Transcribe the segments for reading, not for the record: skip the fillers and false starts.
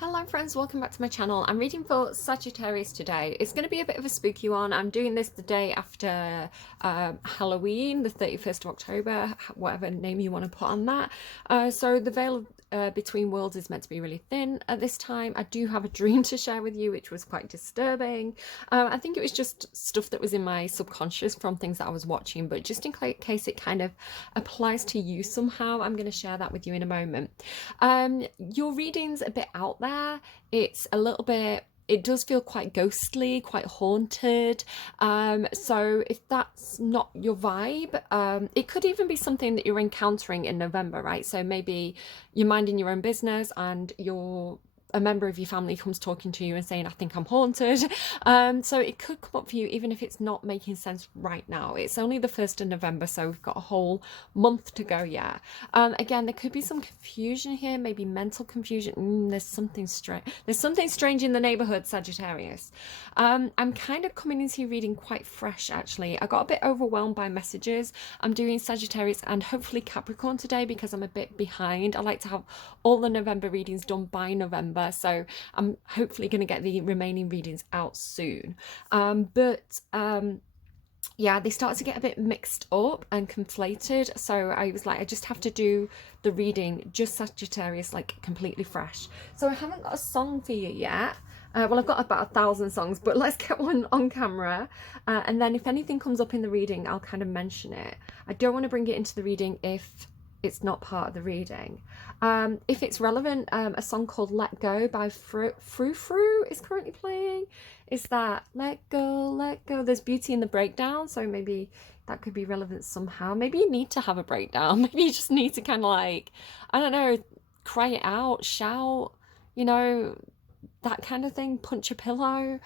Hello friends, welcome back to my channel. I'm reading for Sagittarius today. It's going to be a bit of a spooky one. I'm doing this the day after Halloween, the 31st of October, whatever name you want to put on that. So the veil between worlds is meant to be really thin at this time. I do have a dream to share with you, which was quite disturbing. I think it was just stuff that was in my subconscious from things that I was watching, but just in case it kind of applies to you somehow, I'm going to share that with you in a moment. Your reading's a bit out there. It's a little bit, it does feel quite ghostly, quite haunted. So if that's not your vibe, it could even be something that you're encountering in November, right? So maybe you're minding your own business and a member of your family comes talking to you and saying, I think I'm haunted. So it could come up for you even if it's not making sense right now. It's only the 1st of November, so we've got a whole month to go yet. Again, there could be some confusion here, maybe mental confusion. There's something strange. There's something strange in the neighborhood, Sagittarius. I'm kind of coming into your reading quite fresh, actually. I got a bit overwhelmed by messages. I'm doing Sagittarius and hopefully Capricorn today because I'm a bit behind. I like to have all the November readings done by November. So I'm hopefully going to get the remaining readings out soon. Yeah, they started to get a bit mixed up and conflated. So I was like, I just have to do the reading just Sagittarius, like completely fresh. So I haven't got a song for you yet. Well, I've got about 1,000 songs, but let's get one on camera. And then if anything comes up in the reading, I'll kind of mention it. I don't want to bring it into the reading if it's not part of the reading. If it's relevant, a song called Let Go by Frou Frou is currently playing. Is that Let Go, Let Go? There's beauty in the breakdown, so maybe that could be relevant somehow. Maybe you need to have a breakdown. Maybe you just need to kind of like, I don't know, cry it out, shout, you know, that kind of thing, punch a pillow.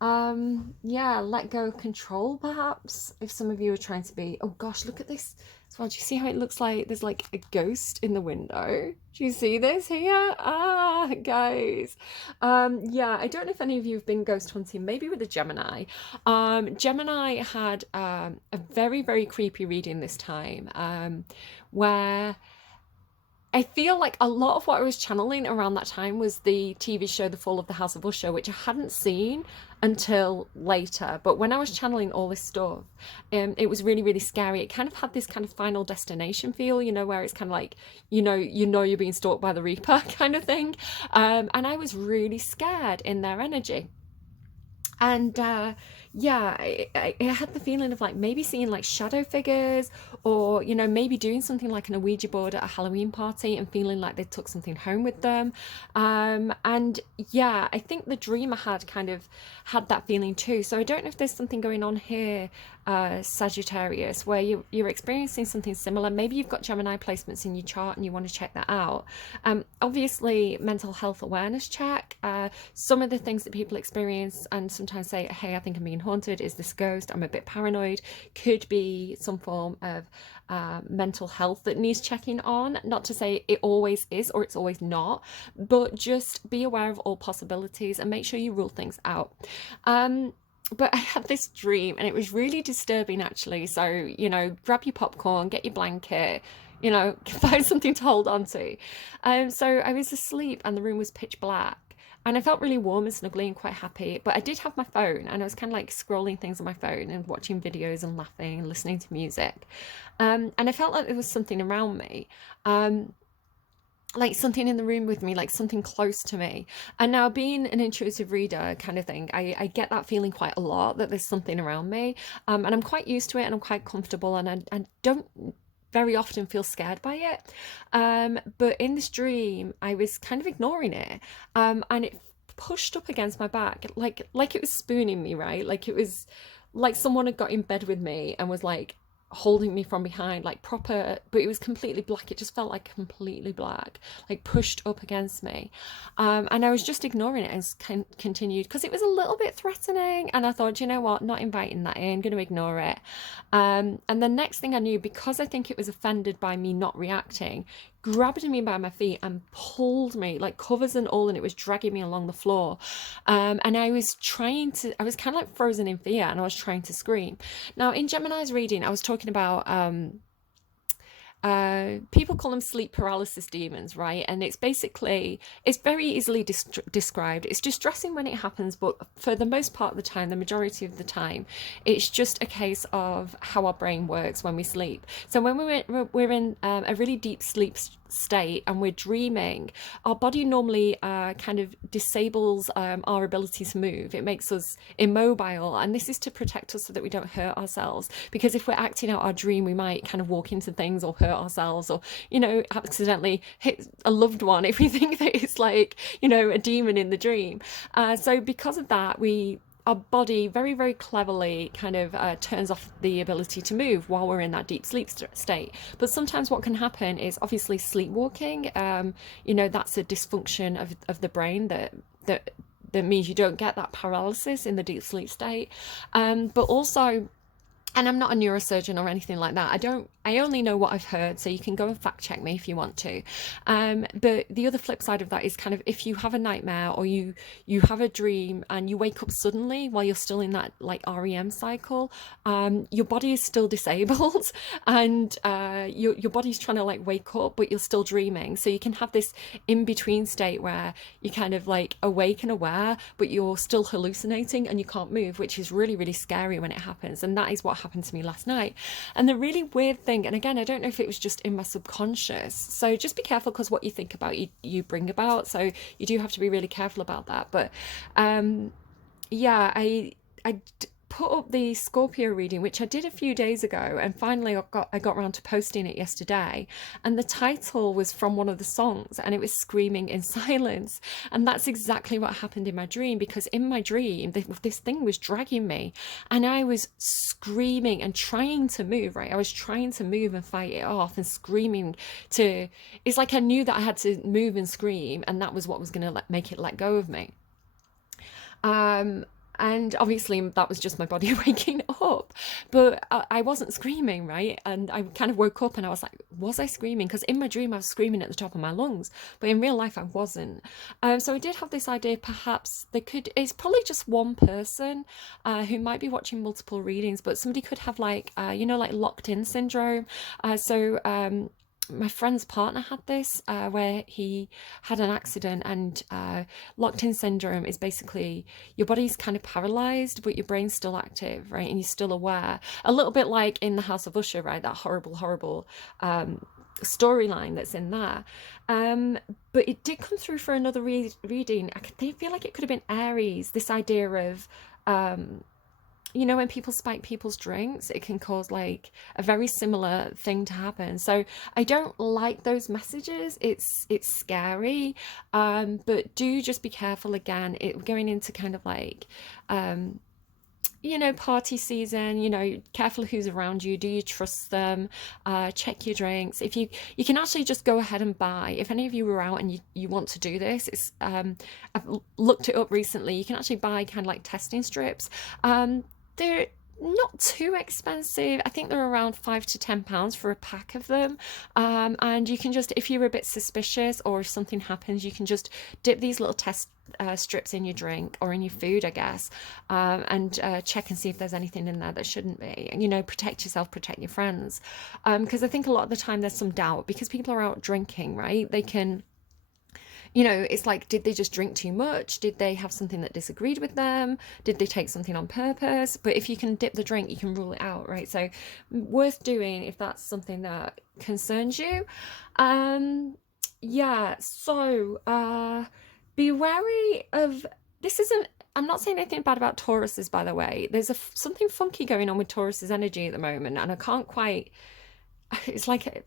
Yeah, let go of control perhaps, if some of you are trying to be, oh gosh, look at this as well. Do you see how it looks like there's like a ghost in the window? Do you see this here? Guys. Yeah, I don't know if any of you have been ghost hunting, maybe with a Gemini. Gemini had a very, very creepy reading this time, where I feel like a lot of what I was channeling around that time was the TV show The Fall of the House of Usher, which I hadn't seen until later. But when I was channeling all this stuff, it was really, really scary. It kind of had this kind of Final Destination feel, you know, where it's kind of like, you're being stalked by the Reaper kind of thing. And I was really scared in their energy. And yeah, I had the feeling of like maybe seeing like shadow figures, or maybe doing something like an Ouija board at a Halloween party and feeling like they took something home with them. And yeah, I think the dream I had kind of had that feeling too. So I don't know if there's something going on here, Sagittarius, where you're experiencing something similar. Maybe you've got Gemini placements in your chart and you want to check that out. Obviously, mental health awareness check. Some of the things that people experience and sometimes say, hey, I think I'm being haunted, is this ghost, I'm a bit paranoid, could be some form of mental health that needs checking on. Not to say it always is or it's always not, but just be aware of all possibilities and make sure you rule things out. But I had this dream and it was really disturbing, actually. So, grab your popcorn, get your blanket, find something to hold on to. So I was asleep and the room was pitch black. And I felt really warm and snuggly and quite happy. But I did have my phone and I was kind of like scrolling things on my phone and watching videos and laughing and listening to music. And I felt like there was something around me. Like something in the room with me, like something close to me. And now, being an intuitive reader kind of thing, I get that feeling quite a lot, that there's something around me. And I'm quite used to it and I'm quite comfortable, and I don't very often feel scared by it. But in this dream, I was kind of ignoring it. And it pushed up against my back, like it was spooning me, right? Like it was like someone had got in bed with me and was like holding me from behind, like proper, but it was completely black. It just felt like completely black, like pushed up against me. And I was just ignoring it and continued because it was a little bit threatening. And I thought, you know what, not inviting that in, going to ignore it. And the next thing I knew, because I think it was offended by me not reacting, grabbed me by my feet and pulled me, like covers and all, and it was dragging me along the floor. And I was kind of like frozen in fear, and I was trying to scream. Now, in Gemini's reading, I was talking about people call them sleep paralysis demons, right? And it's basically, it's very easily described. It's distressing when it happens, but for the most part of the time, the majority of the time, it's just a case of how our brain works when we sleep. So when we're in a really deep sleep state and we're dreaming, our body normally kind of disables our ability to move. It makes us immobile, and this is to protect us so that we don't hurt ourselves, because if we're acting out our dream, we might kind of walk into things or hurt ourselves, or, you know, accidentally hit a loved one if we think that it's like, you know, a demon in the dream. So because of that, our body very, very cleverly kind of turns off the ability to move while we're in that deep sleep state. But sometimes what can happen is obviously sleepwalking. You know, that's a dysfunction of the brain that means you don't get that paralysis in the deep sleep state. But also, and I'm not a neurosurgeon or anything like that. I only know what I've heard, so you can go and fact check me if you want to. But the other flip side of that is kind of if you have a nightmare or you have a dream and you wake up suddenly while you're still in that like REM cycle, your body is still disabled and your body's trying to like wake up, but you're still dreaming. So you can have this in-between state where you're kind of like awake and aware, but you're still hallucinating and you can't move, which is really, really scary when it happens. And that is what happened to me last night. And the really weird thing, and again, I don't know if it was just in my subconscious, so just be careful, because what you think about, you bring about, so you do have to be really careful about that. But yeah, I put up the Scorpio reading, which I did a few days ago, and finally I got around to posting it yesterday, and the title was from one of the songs, and it was Screaming in Silence. And that's exactly what happened in my dream, because in my dream this thing was dragging me and I was screaming and trying to move, right? I was trying to move and fight it off and screaming it's like I knew that I had to move and scream, and that was what was going to make it let go of me. And obviously that was just my body waking up, but I wasn't screaming, right? And I kind of woke up and I was like, was I screaming? Because in my dream I was screaming at the top of my lungs, but in real life I wasn't. So I did have this idea, perhaps it's probably just one person who might be watching multiple readings, but somebody could have like, you know, like locked in syndrome. My friend's partner had this, where he had an accident, and locked in syndrome is basically your body's kind of paralyzed, but your brain's still active, right? And you're still aware. A little bit like in the House of Usher, right? That horrible storyline that's in there. But it did come through for another reading. I feel like it could have been Aries, this idea of you know, when people spike people's drinks, it can cause like a very similar thing to happen. So I don't like those messages. It's scary, but do just be careful. Again, going into kind of like you know, party season, you know, careful who's around you. Do you trust them? Check your drinks. If you can actually just go ahead and buy, if any of you were out and you want to do this, it's I've looked it up recently. You can actually buy kind of like testing strips. They're not too expensive. I think they're around £5 to £10 for a pack of them. And you can just, if you're a bit suspicious or if something happens, you can just dip these little test strips in your drink or in your food, I guess, and check and see if there's anything in there that shouldn't be. You know, protect yourself, protect your friends. Because I think a lot of the time there's some doubt, because people are out drinking, right? They can, you know, it's like, did they just drink too much? Did they have something that disagreed with them? Did they take something on purpose? But if you can dip the drink, you can rule it out, right? So worth doing if that's something that concerns you. Yeah, so be wary of, I'm not saying anything bad about Tauruses, by the way. There's something funky going on with Taurus's energy at the moment, and I can't quite, it's like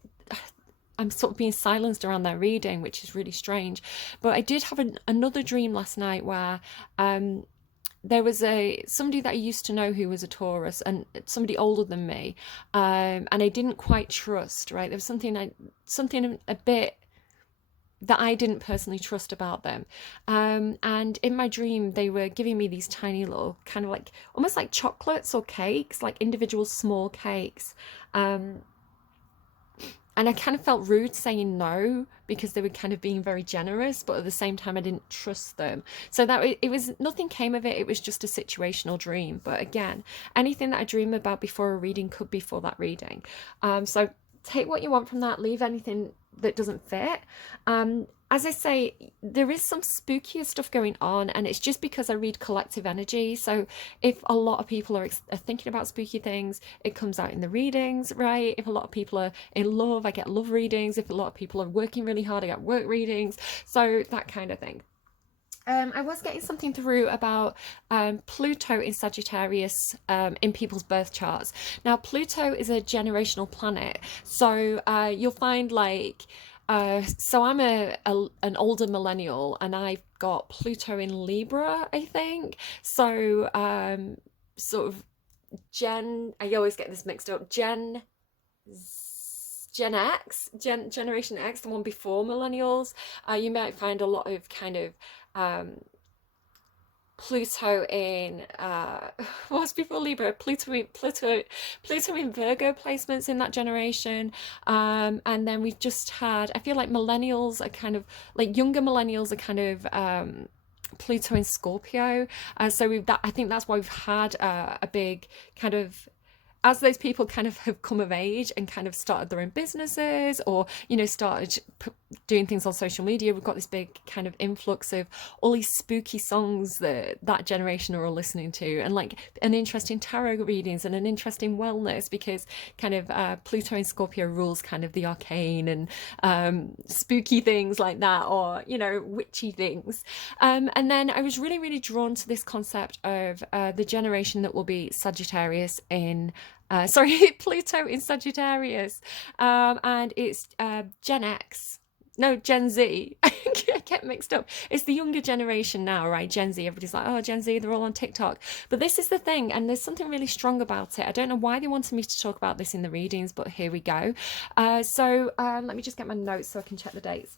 I'm sort of being silenced around their reading, which is really strange. But I did have another dream last night where there was somebody that I used to know who was a Taurus, and somebody older than me, and I didn't quite trust, right? There was something a bit that I didn't personally trust about them. And in my dream, they were giving me these tiny little kind of like, almost like chocolates or cakes, like individual small cakes. And I kind of felt rude saying no, because they were kind of being very generous, but at the same time I didn't trust them. So that it was, nothing came of it. It was just a situational dream. But again, anything that I dream about before a reading could be for that reading. So take what you want from that, leave anything that doesn't fit. As I say, there is some spookier stuff going on, and it's just because I read collective energy. So if a lot of people are thinking about spooky things, it comes out in the readings, right? If a lot of people are in love, I get love readings. If a lot of people are working really hard, I get work readings. So that kind of thing. I was getting something through about Pluto in Sagittarius in people's birth charts. Now, Pluto is a generational planet, so you'll find like, so I'm an older millennial, and I've got Pluto in Libra, I think. So sort of I always get this mixed up. Generation X, the one before millennials. You might find a lot of kind of Pluto in what's before Libra, Pluto in Virgo placements in that generation, and then we've just had, I feel like millennials are kind of like, younger millennials are kind of Pluto in Scorpio, so I think that's why we've had a big kind of, as those people kind of have come of age and kind of started their own businesses, or, you know, started doing things on social media, we've got this big kind of influx of all these spooky songs that generation are all listening to, and like an interest in tarot readings and an interest in wellness, because kind of Pluto in Scorpio rules kind of the arcane and spooky things like that, or, you know, witchy things. And then I was really, really drawn to this concept of the generation that will be Sagittarius in Pluto in Sagittarius, and it's Gen X. No, Gen Z. I get mixed up. It's the younger generation now, right? Gen Z. Everybody's like, oh, Gen Z, they're all on TikTok. But this is the thing, and there's something really strong about it. I don't know why they wanted me to talk about this in the readings, but here we go. So let me just get my notes so I can check the dates.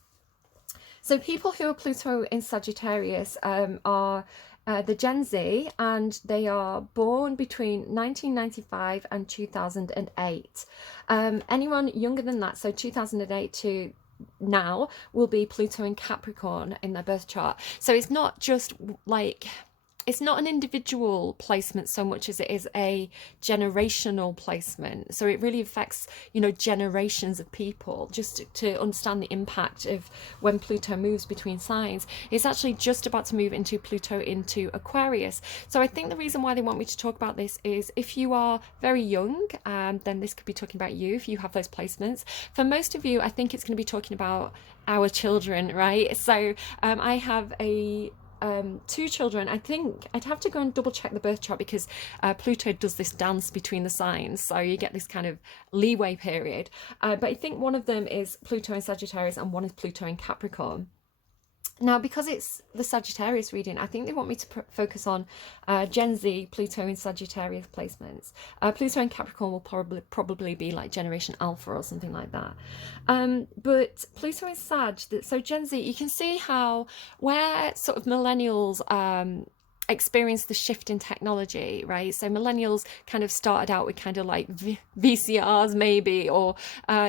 So people who are Pluto in Sagittarius are the Gen Z, and they are born between 1995 and 2008. Anyone younger than that, so 2008 to now, will be Pluto in Capricorn in their birth chart. So it's not just like, it's not an individual placement so much as it is a generational placement. So it really affects, you know, generations of people. Just to understand the impact of when Pluto moves between signs, it's actually just about to move into Pluto into Aquarius. So I think the reason why they want me to talk about this is if you are very young, then this could be talking about you if you have those placements. For most of you, I think it's going to be talking about our children, right? So I have two children. I think I'd have to go and double check the birth chart, because Pluto does this dance between the signs, so you get this kind of leeway period, but I think one of them is Pluto in Sagittarius and one is Pluto in Capricorn. Now, because it's the Sagittarius reading, I think they want me to focus on Gen Z, Pluto in Sagittarius placements. Pluto in Capricorn will probably be like Generation Alpha or something like that. But Pluto in Sag, so Gen Z, you can see how where sort of millennials experience the shift in technology, right? So millennials kind of started out with kind of like VCRs maybe, or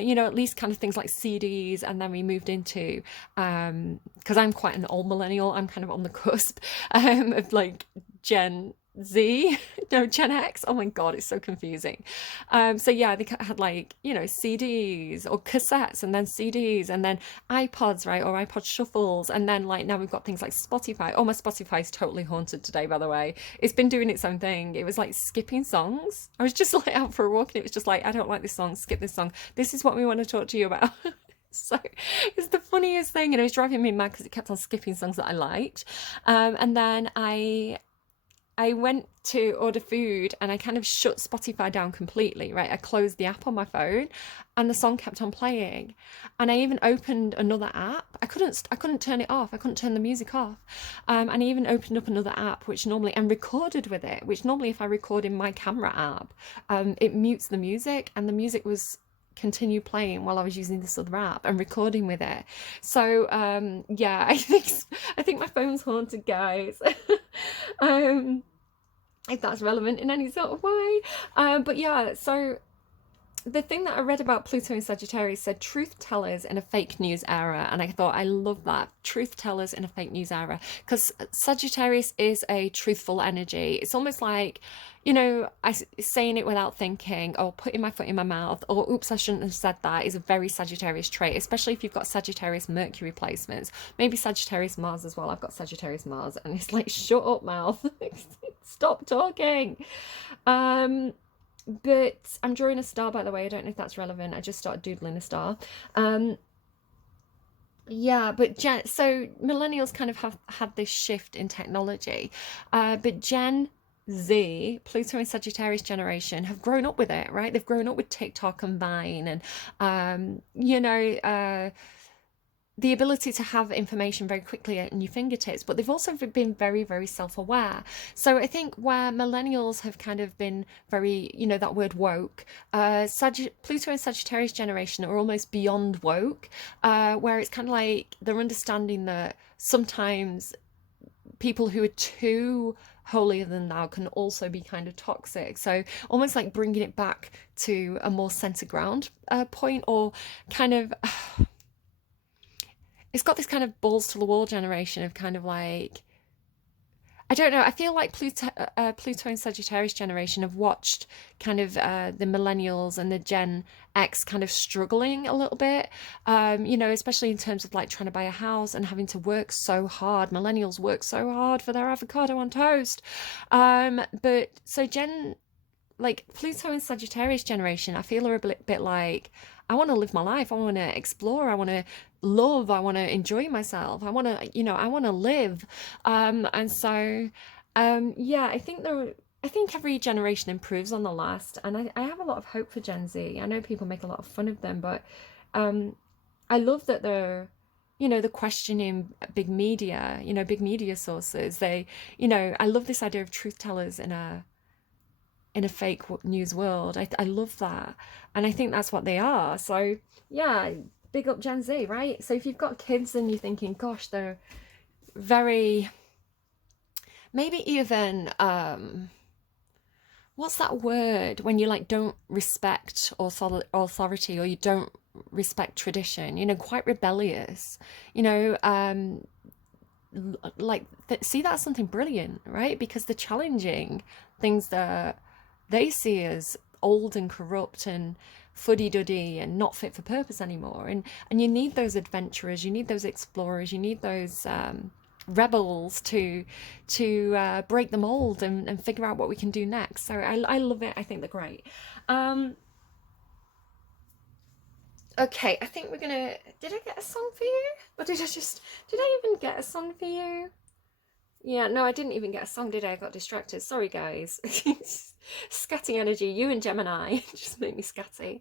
you know, at least kind of things like CDs, and then we moved into because I'm quite an old millennial, I'm kind of on the cusp of like Gen Z, no, Gen X. Oh my god, it's so confusing. So yeah, they had like, you know, CDs or cassettes, and then CDs, and then iPods, right, or iPod shuffles, and then like now we've got things like Spotify. Oh, my Spotify's totally haunted today, by the way. It's been doing its own thing. It was like skipping songs. I was just like out for a walk, and it was just like, I don't like this song, skip this song. This is what we want to talk to you about. So it's the funniest thing, and it was driving me mad because it kept on skipping songs that I liked. And then I went to order food, and I kind of shut Spotify down completely, right? I closed the app on my phone, and the song kept on playing. And I even opened another app. I couldn't turn it off. I couldn't turn the music off. And I even opened up another app, and recorded with it, which normally if I record in my camera app, it mutes the music, and the music was continue playing while I was using this other app and recording with it. So yeah, I think my phone's haunted, guys. If that's relevant in any sort of way. But yeah, so the thing that I read about Pluto in Sagittarius said truth tellers in a fake news era. And I thought, I love that. Truth tellers in a fake news era. Because Sagittarius is a truthful energy. It's almost like, you know, saying it without thinking, or putting my foot in my mouth, or oops, I shouldn't have said that, is a very Sagittarius trait, especially if you've got Sagittarius Mercury placements. Maybe Sagittarius Mars as well. I've got Sagittarius Mars, and it's like, shut up, mouth. Stop talking. But I'm drawing a star, by the way. I don't know if that's relevant. I just started doodling a star. Yeah, but so millennials kind of have had this shift in technology. But Gen Z, Pluto and Sagittarius generation, have grown up with it, right? They've grown up with TikTok and Vine and, the ability to have information very quickly at your fingertips, but they've also been very, very self-aware. So I think where millennials have kind of been very, you know, that word woke, Pluto and Sagittarius generation are almost beyond woke, where it's kind of like they're understanding that sometimes people who are too holier than thou can also be kind of toxic. So almost like bringing it back to a more center ground point, or kind of it's got this kind of balls to the wall generation of kind of like, I don't know. I feel like Pluto and Sagittarius generation have watched kind of the millennials and the Gen X kind of struggling a little bit, you know, especially in terms of like trying to buy a house and having to work so hard. Millennials work so hard for their avocado on toast. But so like Pluto and Sagittarius generation, I feel are a bit like, I want to live my life. I want to explore. I want to love. I want to enjoy myself. I want to, you know, I want to live. And so, yeah, I think every generation improves on the last, and I have a lot of hope for Gen Z. I know people make a lot of fun of them, but I love that they're, you know, the questioning big media, you know, big media sources. They, you know, I love this idea of truth tellers in a fake news world. I love that, and I think that's what they are. So yeah, big up Gen Z, right? So if you've got kids and you're thinking, gosh, they're very, maybe even what's that word when you like don't respect authority, or you don't respect tradition, you know, quite rebellious, you know, like see that as something brilliant, right? Because they're challenging things that they see as old and corrupt and fuddy-duddy and not fit for purpose anymore. And you need those adventurers, you need those explorers, you need those rebels to break the mold and figure out what we can do next. So I love it. I think they're great. Okay, I think we're gonna, did I get a song for you? Or did I even get a song for you? Yeah, no, I didn't even get a song, did I? I got distracted. Sorry, guys. Scatty energy. You and Gemini just make me scatty.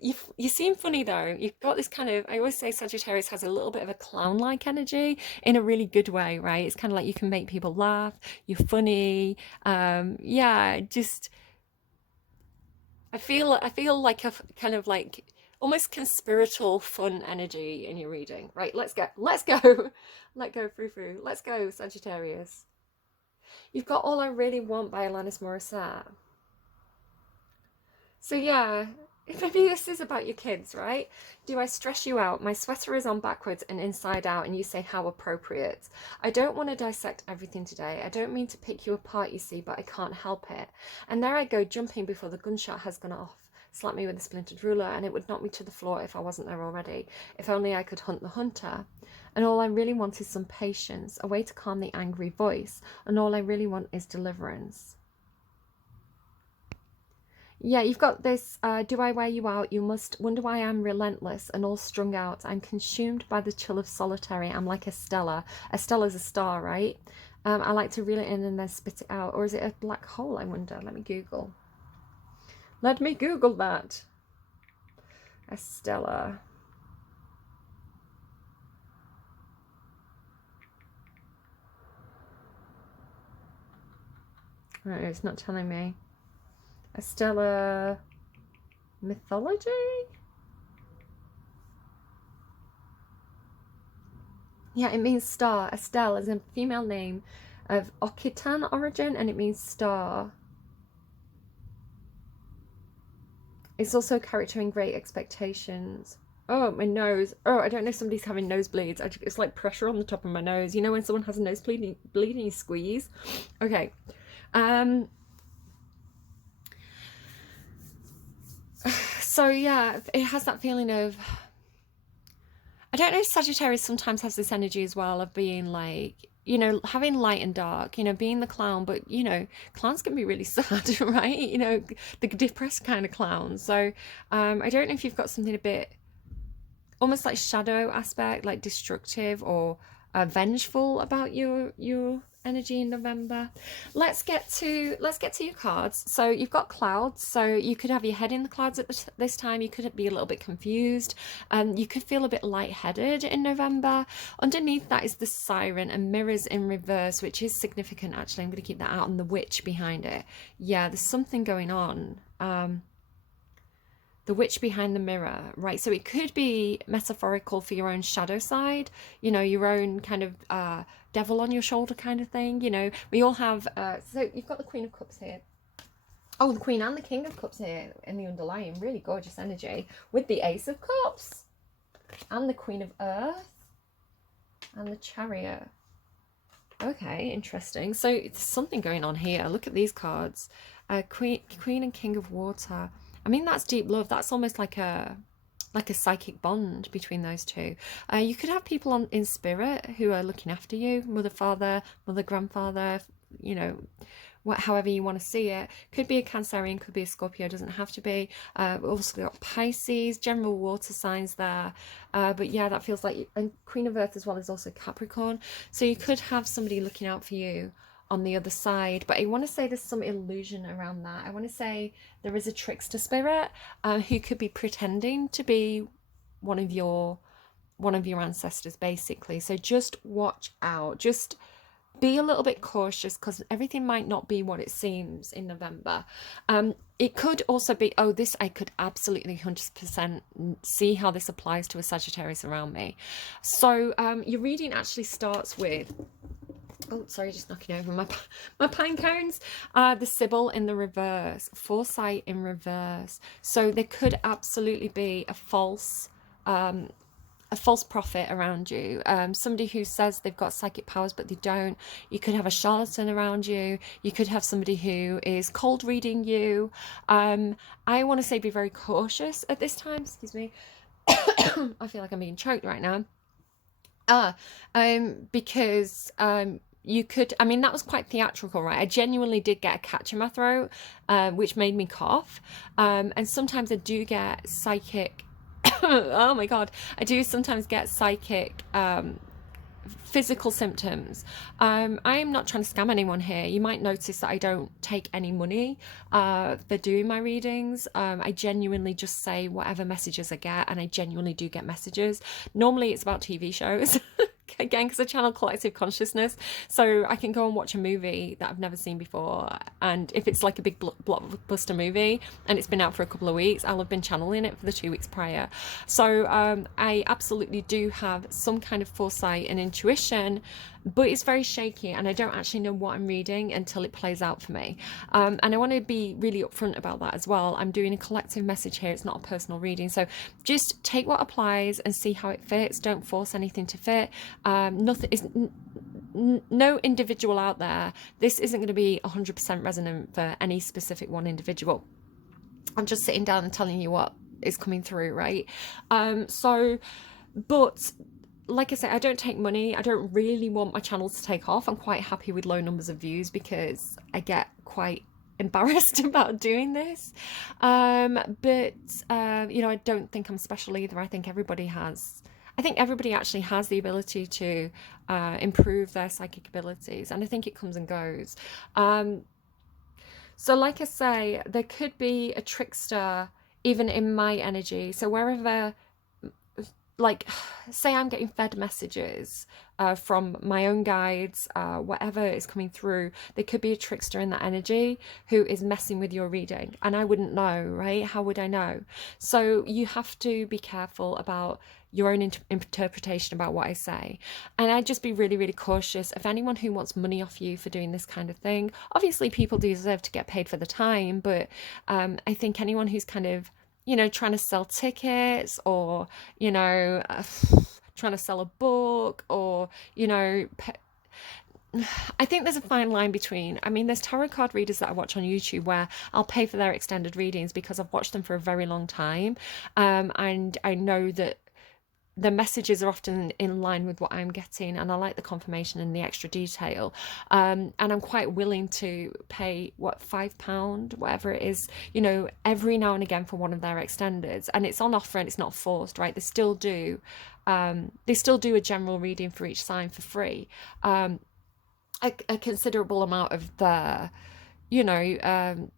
You seem funny though. You've got this kind of, I always say Sagittarius has a little bit of a clown-like energy in a really good way, right? It's kind of like you can make people laugh. You're funny. Yeah, just I feel like a kind of like almost conspiratorial fun energy in your reading. Right, let's go. Let go, frou-frou. Let's go, Sagittarius. You've got All I Really Want by Alanis Morrissette. So yeah, maybe this is about your kids, right? Do I stress you out? My sweater is on backwards and inside out, and you say how appropriate. I don't want to dissect everything today. I don't mean to pick you apart, you see, but I can't help it. And there I go, jumping before the gunshot has gone off. Slap me with a splintered ruler, and it would knock me to the floor if I wasn't there already. If only I could hunt the hunter. And all I really want is some patience, a way to calm the angry voice. And all I really want is deliverance. Yeah, you've got this, do I wear you out? You must wonder why I'm relentless and all strung out. I'm consumed by the chill of solitary. I'm like a Stella. A Stella's a star, right? I like to reel it in and then spit it out. Or is it a black hole, I wonder? Let me Google. Let me Google that. A Stella. Oh, it's not telling me. A Stella mythology? Yeah, it means star. Estelle is a female name of Occitan origin, and it means star. It's also character and great expectations. Oh, my nose. Oh, I don't know if somebody's having nosebleeds. It's like pressure on the top of my nose. You know when someone has a nose bleeding, you squeeze? Okay. So yeah, it has that feeling of, I don't know if Sagittarius sometimes has this energy as well of being like, you know, having light and dark, you know, being the clown, but, you know, clowns can be really sad, right? You know, the depressed kind of clowns. So I don't know if you've got something a bit almost like shadow aspect, like destructive or vengeful about your energy in November. Let's get to your cards. So you've got clouds, so you could have your head in the clouds at this time. You could be a little bit confused, you could feel a bit lightheaded in November. Underneath that is the Siren and mirrors in reverse, which is significant actually. I'm going to keep that out, and the witch behind it. Yeah, there's something going on. The witch behind the mirror, right? So it could be metaphorical for your own shadow side, you know, your own kind of devil on your shoulder kind of thing. You know, we all have, so you've got the Queen of Cups here. Oh, the Queen and the King of Cups here in the underlying, really gorgeous energy, with the Ace of Cups and the Queen of Earth and the Chariot. Okay, interesting. So there's something going on here. Look at these cards. Queen and King of Water. I mean, that's deep love. That's almost like a psychic bond between those two. You could have people in spirit who are looking after you, mother, father, grandfather, you know, however you want to see it. Could be a Cancerian, could be a Scorpio, doesn't have to be. We've also got Pisces, general water signs there. But yeah, that feels like, and Queen of Earth as well is also Capricorn. So you could have somebody looking out for you on the other side, but I want to say there's some illusion around that. I want to say there is a trickster spirit who could be pretending to be one of your ancestors, basically. So just watch out, just be a little bit cautious, because everything might not be what it seems in November. It could also be, oh, this, I could absolutely 100% see how this applies to a Sagittarius around me. So your reading actually starts with, oh, sorry, just knocking over my pine cones. The Sybil in the reverse, Foresight in reverse. So there could absolutely be a false prophet around you. Somebody who says they've got psychic powers but they don't. You could have a charlatan around you. You could have somebody who is cold reading you. I want to say be very cautious at this time. Excuse me. I feel like I'm being choked right now. Because you could, I mean, that was quite theatrical, right? I genuinely did get a catch in my throat, which made me cough. And sometimes I do get psychic, oh my God, I do sometimes get psychic physical symptoms. I am not trying to scam anyone here. You might notice that I don't take any money for doing my readings. I genuinely just say whatever messages I get, and I genuinely do get messages. Normally it's about TV shows. Again, because I channel collective consciousness, so I can go and watch a movie that I've never seen before, and if it's like a big blockbuster movie and it's been out for a couple of weeks, I'll have been channeling it for the 2 weeks prior. So I absolutely do have some kind of foresight and intuition, but it's very shaky, and I don't actually know what I'm reading until it plays out for me. And I want to be really upfront about that as well. I'm doing a collective message here. It's not a personal reading. So just take what applies and see how it fits. Don't force anything to fit. Nothing is, no individual out there. This isn't going to be 100% resonant for any specific one individual. I'm just sitting down and telling you what is coming through, right? But like I say, I don't take money. I don't really want my channel to take off. I'm quite happy with low numbers of views because I get quite embarrassed about doing this. But you know, I don't think I'm special either. I think everybody actually has the ability to improve their psychic abilities, and I think it comes and goes. So like I say, there could be a trickster even in my energy. So wherever, like, say I'm getting fed messages from my own guides, whatever is coming through, there could be a trickster in that energy who is messing with your reading, and I wouldn't know, right? How would I know? So you have to be careful about your own interpretation about what I say, and I'd just be really, really cautious of anyone who wants money off you for doing this kind of thing. Obviously people deserve to get paid for the time, but I think anyone who's kind of you know, trying to sell tickets, or, you know, trying to sell a book, or, you know, I think there's a fine line between, I mean, there's tarot card readers that I watch on YouTube where I'll pay for their extended readings because I've watched them for a very long time. And I know that the messages are often in line with what I'm getting, and I like the confirmation and the extra detail. And I'm quite willing to pay, what, £5, whatever it is, you know, every now and again for one of their extendeds. And it's on offer and it's not forced, right? They still do a general reading for each sign for free. A considerable amount of their, you know,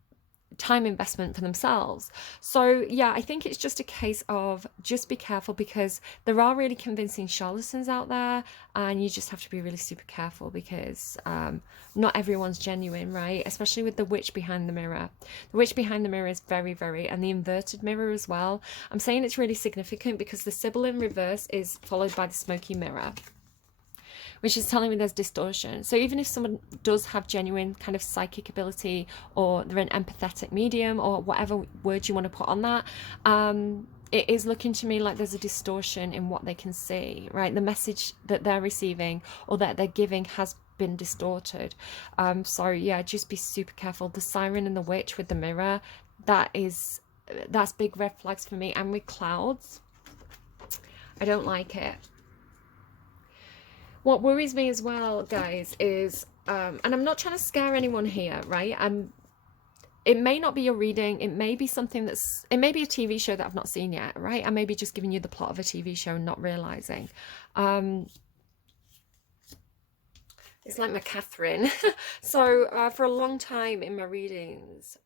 time investment for themselves. So yeah, I think it's just a case of just be careful, because there are really convincing charlatans out there, and you just have to be really super careful, because not everyone's genuine, right? Especially with the witch behind the mirror. The witch behind the mirror is very, very, and the inverted mirror as well. I'm saying it's really significant because the Sybil in reverse is followed by the smoky mirror, which is telling me there's distortion. So even if someone does have genuine kind of psychic ability, or they're an empathetic medium, or whatever word you want to put on that, it is looking to me like there's a distortion in what they can see, right? The message that they're receiving or that they're giving has been distorted. So yeah, just be super careful. The siren and the witch with the mirror, that's big red flags for me. And with clouds, I don't like it. What worries me as well, guys, is, and I'm not trying to scare anyone here, right? It may not be your reading. It may be something it may be a TV show that I've not seen yet, right? I may be just giving you the plot of a TV show and not realizing. It's like my Catherine. So for a long time in my readings,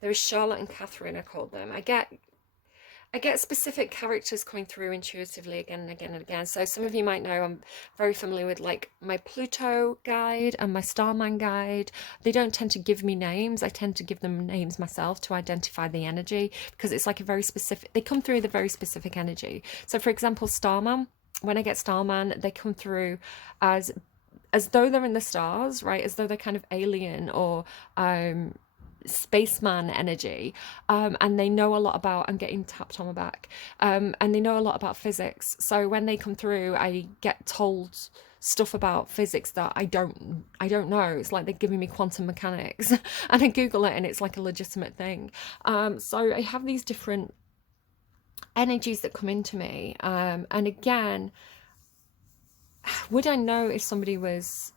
there is Charlotte and Catherine, I called them. I get specific characters coming through intuitively again and again and again. So some of you might know I'm very familiar with like my Pluto guide and my Starman guide. They don't tend to give me names. I tend to give them names myself to identify the energy, because it's like a very specific, they come through with a very specific energy. So for example, Starman, when I get Starman, they come through as though they're in the stars, right? As though they're kind of alien or spaceman energy, and they know a lot about, I'm getting tapped on my back, and they know a lot about physics. So when they come through, I get told stuff about physics that I don't know. It's like they're giving me quantum mechanics and I Google it and it's like a legitimate thing. So I have these different energies that come into me, and again, would I know if somebody was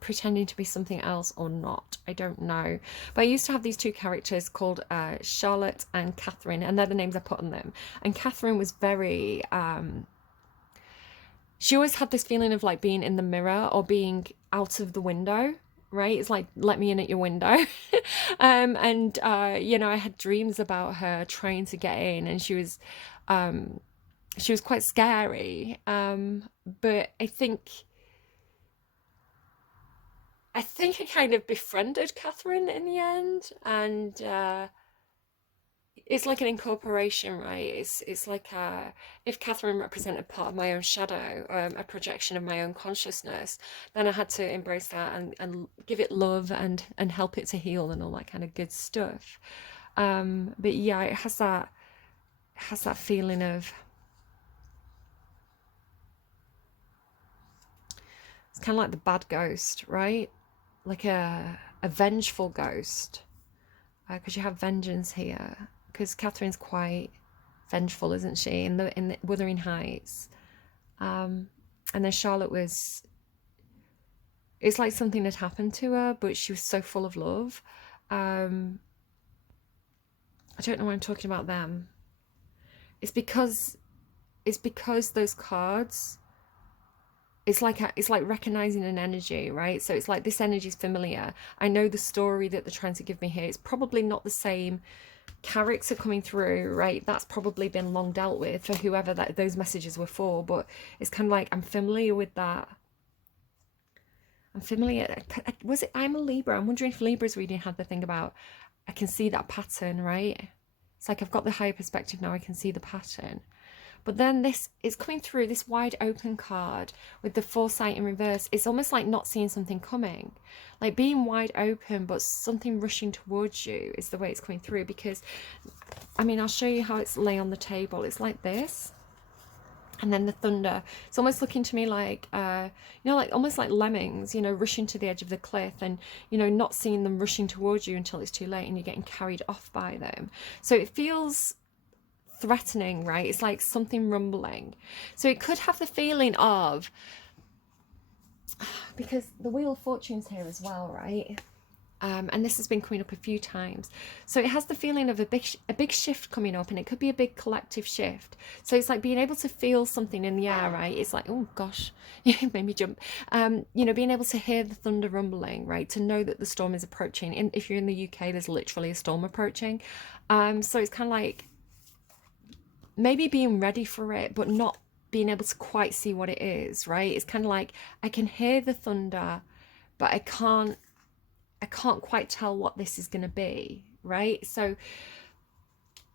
pretending to be something else or not? I don't know. But I used to have these two characters called Charlotte and Catherine, and they're the names I put on them. And Catherine was very she always had this feeling of like being in the mirror or being out of the window, right? It's like, let me in at your window. And you know, I had dreams about her trying to get in, and she was quite scary. But I think I kind of befriended Catherine in the end, and it's like an incorporation, right? It's like if Catherine represented part of my own shadow, a projection of my own consciousnness, then I had to embrace that and give it love and help it to heal and all that kind of good stuff. But yeah, it has that feeling of, it's kind of like the bad ghost, right? Like a vengeful ghost, because you have vengeance here. Because Catherine's quite vengeful, isn't she? In the Wuthering Heights, and then Charlotte was. It's like something had happened to her, but she was so full of love. I don't know why I'm talking about them. It's because those cards. It's like recognizing an energy, right? So it's like, this energy is familiar. I know the story that they're trying to give me here. It's probably not the same character coming through, right? That's probably been long dealt with for whoever those messages were for. But it's kind of like, I'm familiar with that. I'm familiar. Was it? I'm a Libra. I'm wondering if Libra's reading had the thing about, I can see that pattern, right? It's like I've got the higher perspective now. I can see the pattern. But then this is coming through, this wide open card with the foresight in reverse. It's almost like not seeing something coming, like being wide open, but something rushing towards you is the way it's coming through. Because, I mean, I'll show you how it's lay on the table. It's like this. And then the thunder, it's almost looking to me like, like almost like lemmings, rushing to the edge of the cliff and, not seeing them rushing towards you until it's too late and you're getting carried off by them. So it feels threatening, right? It's like something rumbling. So it could have the feeling of, because the Wheel of Fortune's here as well, right? And this has been coming up a few times. So it has the feeling of a big shift coming up, and it could be a big collective shift. So it's like being able to feel something in the air, right? It's like, oh gosh, it made me jump. Being able to hear the thunder rumbling, right? To know that the storm is approaching. And if you're in the UK, there's literally a storm approaching. So it's kind of like maybe being ready for it, but not being able to quite see what it is, right? It's kind of like I can hear the thunder, but I can't quite tell what this is going to be, right? So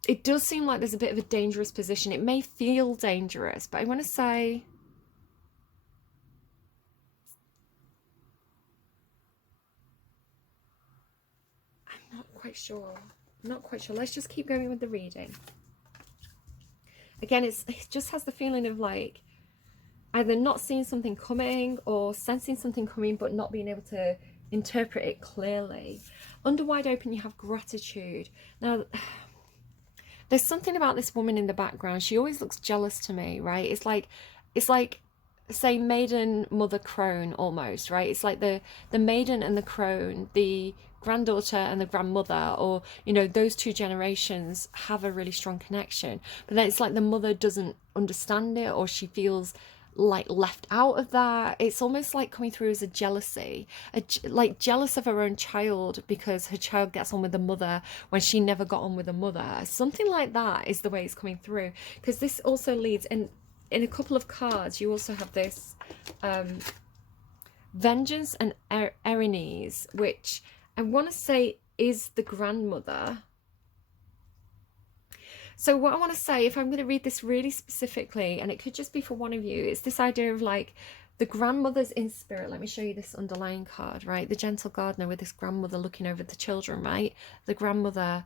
it does seem like there's a bit of a dangerous position. It may feel dangerous, but I want to say I'm not quite sure. Let's just keep going with the reading. Again, it just has the feeling of like either not seeing something coming or sensing something coming, but not being able to interpret it clearly. Under wide open, you have gratitude. Now, there's something about this woman in the background. She always looks jealous to me, right? It's like say maiden, mother, crone almost, right? It's like the maiden and the crone, the granddaughter and the grandmother, or those two generations have a really strong connection, but then it's like the mother doesn't understand it, or she feels like left out of that. It's almost like coming through as a jealousy, like jealous of her own child because her child gets on with the mother when she never got on with the mother. Something like that is the way it's coming through, because this also leads in a couple of cards. You also have this vengeance and Alanis, which I want to say is the grandmother. So what I want to say, if I'm going to read this really specifically, and it could just be for one of you, it's this idea of like the grandmother's in spirit. Let me show you this underlying card, right? The gentle gardener with this grandmother looking over the children, right? The grandmother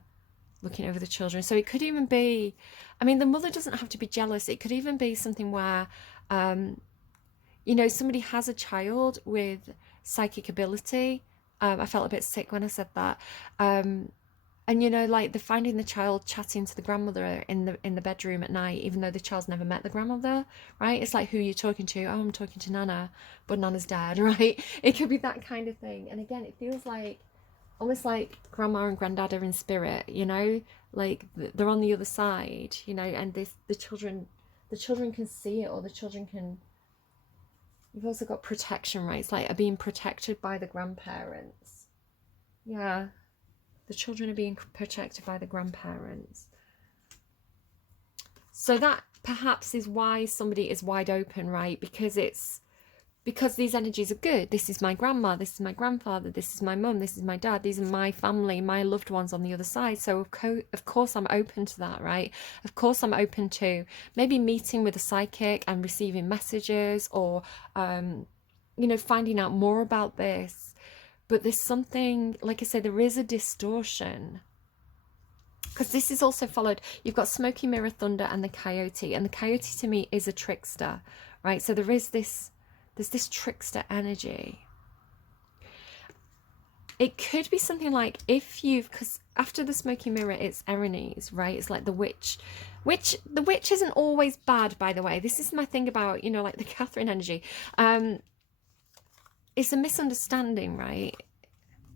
looking over the children. So it could even be, I mean, the mother doesn't have to be jealous. It could even be something where, somebody has a child with psychic ability. I felt a bit sick when I said that. And like they're finding the child chatting to the grandmother in the bedroom at night, even though the child's never met the grandmother, right? It's like, who you're talking to? Oh, I'm talking to Nana, but Nana's dead, right? It could be that kind of thing. And again, it feels like almost like grandma and granddad are in spirit, like they're on the other side, and the children can see it, or the children can. You've also got protection, right? It's like are being protected by the grandparents. Yeah. The children are being protected by the grandparents. So that perhaps is why somebody is wide open, right? Because these energies are good. This is my grandma, this is my grandfather, this is my mum, this is my dad, these are my family, my loved ones on the other side. So of course I'm open to that, right? Of course I'm open to maybe meeting with a psychic and receiving messages, or finding out more about this. But there's something, like I say, there is a distortion. Because this is also followed, you've got smoky mirror, thunder, and the coyote. And the coyote to me is a trickster, right? So there's this trickster energy. It could be something like because after the smoky mirror, it's Alanis, right? It's like the witch. The witch isn't always bad, by the way. This is my thing about, like the Catherine energy. It's a misunderstanding, right?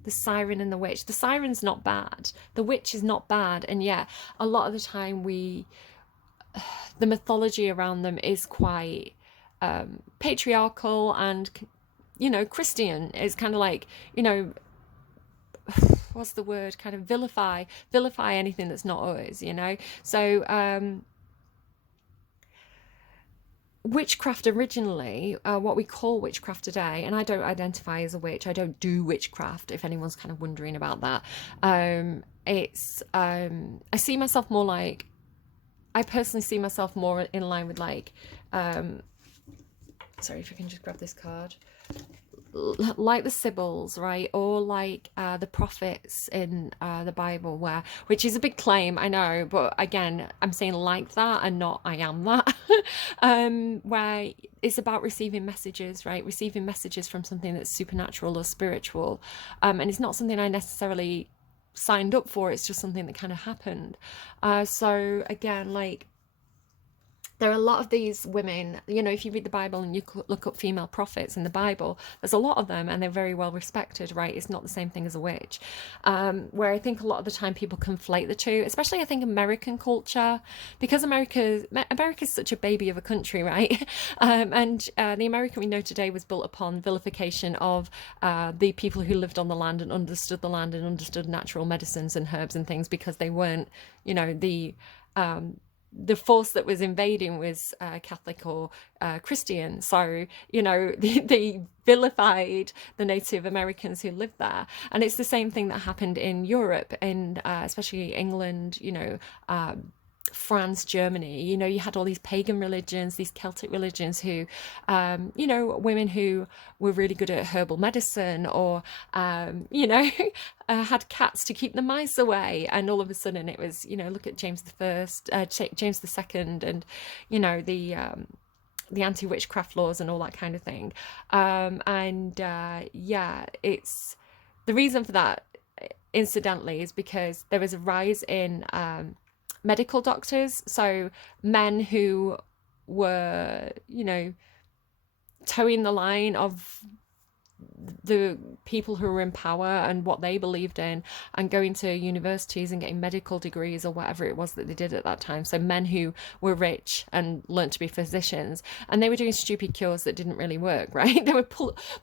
The siren and the witch. The siren's not bad. The witch is not bad. And yeah, a lot of the time the mythology around them is quite patriarchal and, Christian. It's kind of like, what's the word? Kind of vilify anything that's not us, So, witchcraft originally, what we call witchcraft today, and I don't identify as a witch, I don't do witchcraft, if anyone's kind of wondering about that. I see myself more like I personally see myself more in line with like, sorry if I can just grab this card, like the Sibyls, right, or like the prophets in the Bible, which is a big claim, I know, but again, I'm saying like that and not I am that. Where it's about receiving messages, right, receiving messages from something that's supernatural or spiritual, and it's not something I necessarily signed up for, it's just something that kind of happened. So again, like, there are a lot of these women, you know, if you read the Bible and you look up female prophets in the Bible, there's a lot of them and they're very well respected, right? It's not the same thing as a witch. Where I think a lot of the time people conflate the two, especially I think American culture, because America's such a baby of a country, right? And the American we know today was built upon vilification of the people who lived on the land and understood the land and understood natural medicines and herbs and things, because they weren't, you know, the force that was invading was Catholic or Christian. So, you know, they vilified the Native Americans who lived there. And it's the same thing that happened in Europe, and especially England, you know, France, Germany. You know, you had all these pagan religions, these Celtic religions who, you know, women who were really good at herbal medicine, or, you know, had cats to keep the mice away. And all of a sudden it was, you know, look at James the Second, and, you know, the anti-witchcraft laws and all that kind of thing. Yeah, it's the reason for that, incidentally, is because there was a rise in medical doctors, so men who were, you know, towing the line of the people who were in power and what they believed in, and going to universities and getting medical degrees or whatever it was that they did at that time. So men who were rich and learned to be physicians, and they were doing stupid cures that didn't really work, right? They were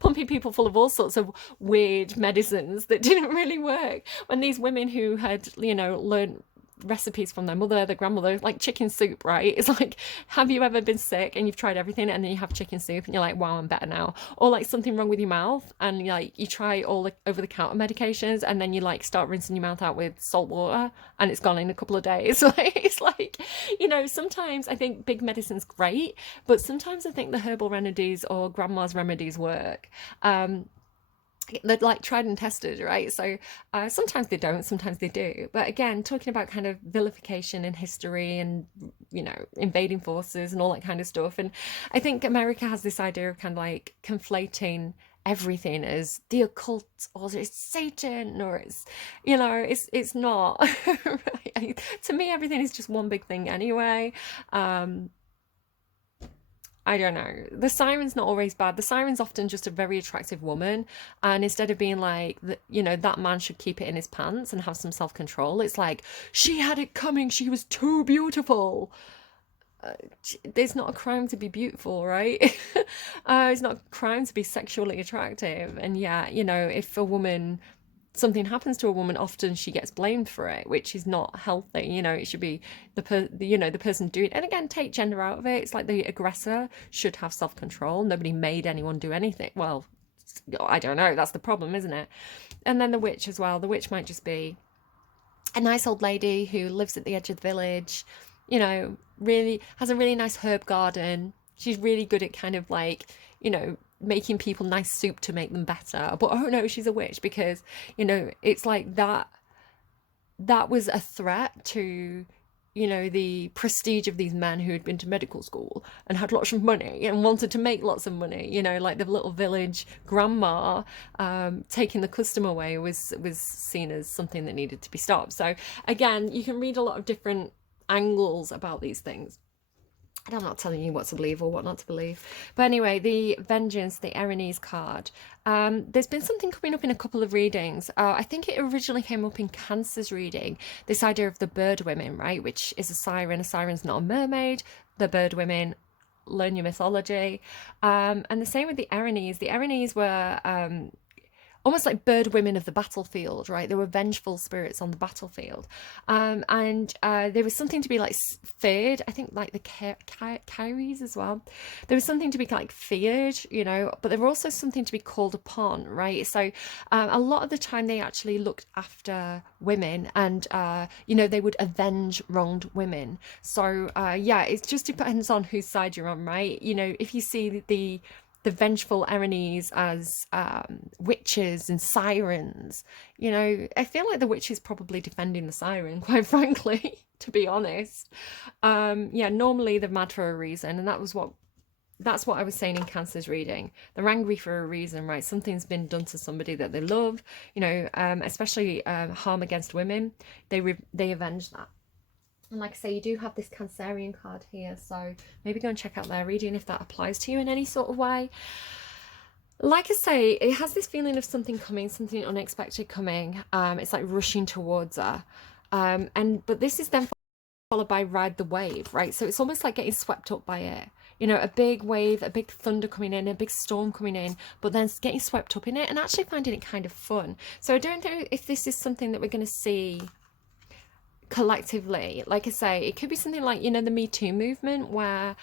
pumping people full of all sorts of weird medicines that didn't really work, when these women who had, you know, learned recipes from their mother, their grandmother, like chicken soup, right? It's like, have you ever been sick and you've tried everything and then you have chicken soup and you're like, wow, I'm better now? Or like something wrong with your mouth and you like, you try all the over-the-counter medications and then you like start rinsing your mouth out with salt water and it's gone in a couple of days. Like, it's like, you know, sometimes I think big medicine's great, but sometimes I think the herbal remedies or grandma's remedies work. They're like tried and tested, right? So sometimes they don't, sometimes they do. But again, talking about kind of vilification in history and, you know, invading forces and all that kind of stuff. And I think America has this idea of kind of like conflating everything as the occult, or it's Satan, or it's, you know, it's not. Right? To me, everything is just one big thing anyway. I don't know. The siren's not always bad. The siren's often just a very attractive woman. And instead of being like, you know, that man should keep it in his pants and have some self-control, it's like, she had it coming. She was too beautiful. It's not a crime to be beautiful, right? It's not a crime to be sexually attractive. And yeah, you know, if a woman, something happens to a woman, often she gets blamed for it, which is not healthy. You know, it should be the person doing it. And again, take gender out of it. It's like the aggressor should have self-control. Nobody made anyone do anything. Well, I don't know. That's the problem, isn't it? And then the witch as well. The witch might just be a nice old lady who lives at the edge of the village, you know, really has a really nice herb garden. She's really good at kind of like, you know, making people nice soup to make them better. But oh no, she's a witch, because, you know, it's like that was a threat to, you know, the prestige of these men who had been to medical school and had lots of money and wanted to make lots of money. You know, like the little village grandma taking the custom away was seen as something that needed to be stopped. So again, you can read a lot of different angles about these things. And I'm not telling you what to believe or what not to believe. But anyway, the Vengeance, the Alanis card. There's been something coming up in a couple of readings. I think it originally came up in Cancer's reading. This idea of the bird women, right? Which is a siren. A siren's not a mermaid. The bird women, learn your mythology. And the same with the Alanis. The Alanis were almost like bird women of the battlefield, right? They were vengeful spirits on the battlefield. And there was something to be like feared. I think like the Kyries as well. There was something to be like feared, you know, but there were also something to be called upon, right? So a lot of the time they actually looked after women, and, you know, they would avenge wronged women. So yeah, it just depends on whose side you're on, right? You know, if you see the vengeful Alanis as witches and sirens, you know, I feel like the witch is probably defending the siren, quite frankly, to be honest. Yeah, normally they're mad for a reason, and that's what I was saying in Cancer's reading. They're angry for a reason, right? Something's been done to somebody that they love, you know, especially harm against women. They avenge that. And like I say, you do have this Cancerian card here, so maybe go and check out their reading if that applies to you in any sort of way. Like I say, it has this feeling of something coming, something unexpected coming. It's like rushing towards her. But this is then followed by ride the wave, right? So it's almost like getting swept up by it. You know, a big wave, a big thunder coming in, a big storm coming in, but then getting swept up in it and actually finding it kind of fun. So I don't know if this is something that we're going to see collectively. Like I say, it could be something like, you know, the Me Too movement where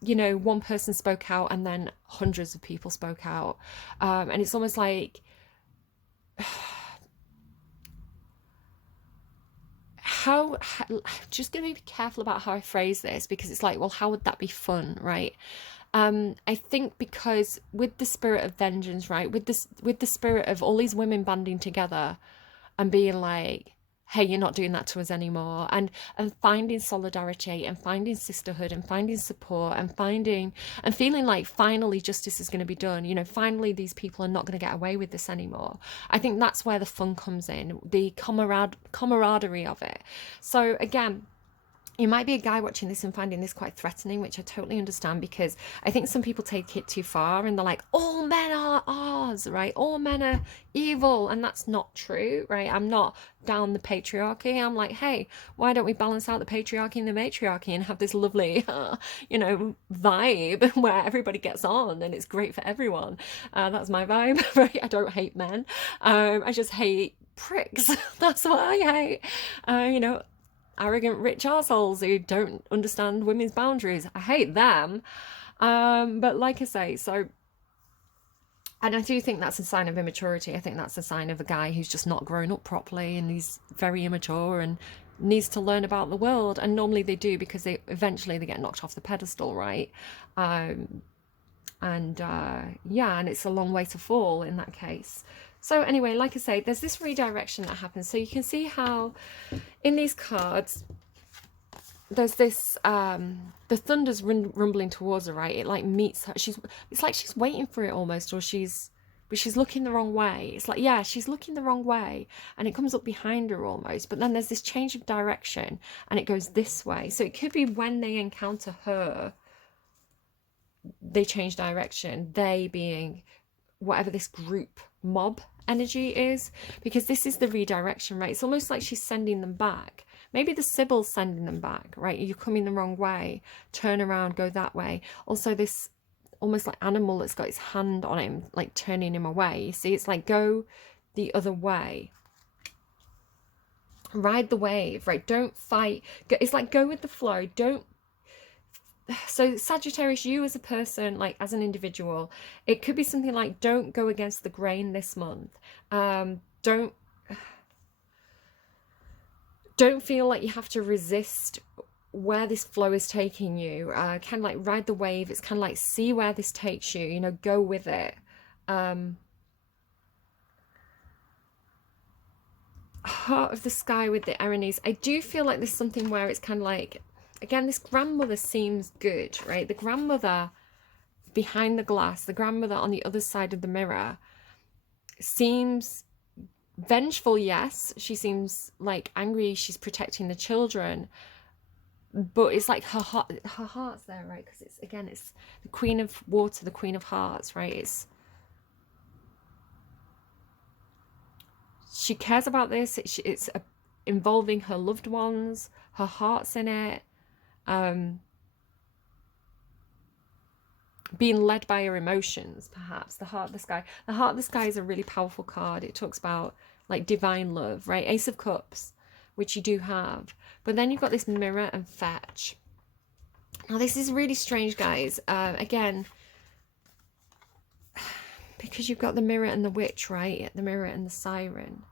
you know, one person spoke out and then hundreds of people spoke out, and it's almost like how just gonna be careful about how I phrase this, because it's like, well, how would that be fun, right? I think because with the spirit of vengeance, right, with the spirit of all these women banding together and being like, hey, you're not doing that to us anymore, and finding solidarity and finding sisterhood and finding support and feeling like finally justice is going to be done, you know, finally these people are not going to get away with this anymore. I think that's where the fun comes in, the camaraderie of it. So again, you might be a guy watching this and finding this quite threatening, which I totally understand, because I think some people take it too far and they're like, all men are ours, right? All men are evil. And that's not true, right? I'm not down the patriarchy. I'm like, hey, why don't we balance out the patriarchy and the matriarchy and have this lovely, you know, vibe where everybody gets on and it's great for everyone. That's my vibe, right? I don't hate men. I just hate pricks. That's what I hate. You know, arrogant rich assholes who don't understand women's boundaries. I hate them. But like I say, so, and I do think that's a sign of immaturity. I think that's a sign of a guy who's just not grown up properly and he's very immature and needs to learn about the world. And normally they do, because they eventually they get knocked off the pedestal, right? Yeah, and it's a long way to fall in that case. So anyway, like I say, there's this redirection that happens. So you can see how in these cards, there's this, the thunder's rumbling towards her, right? It like meets her. It's like she's waiting for it almost, but she's looking the wrong way. It's like, yeah, she's looking the wrong way, and it comes up behind her almost. But then there's this change of direction and it goes this way. So it could be when they encounter her, they change direction, they being whatever this group mob energy is, because this is the redirection, right? It's almost like she's sending them back. Maybe the Sibyl's sending them back, right? You're coming the wrong way, turn around, go that way. Also this almost like animal that's got its hand on him, like turning him away. You see, it's like, go the other way, ride the wave, right? Don't fight. It's like, go with the flow. Don't. So Sagittarius, you as a person, like as an individual, it could be something like, don't go against the grain this month. Don't feel like you have to resist where this flow is taking you. Kind of like ride the wave. It's kind of like, see where this takes you, you know, go with it. Heart of the Sky with the Alanis. I do feel like there's something where it's kind of like, again, this grandmother seems good, right? The grandmother behind the glass, the grandmother on the other side of the mirror seems vengeful, yes. She seems like angry. She's protecting the children. But it's like her heart's there, right? Because it's, again, it's the Queen of Water, the Queen of Hearts, right? She cares about this. It's involving her loved ones. Her heart's in it. being led by your emotions, perhaps. The Heart of the Sky. The Heart of the Sky is a really powerful card. It talks about like divine love, right? Ace of Cups, which you do have. But then you've got this Mirror and Fetch. Now this is really strange, guys. Again, because you've got the Mirror and the Witch, right? The Mirror and the Siren.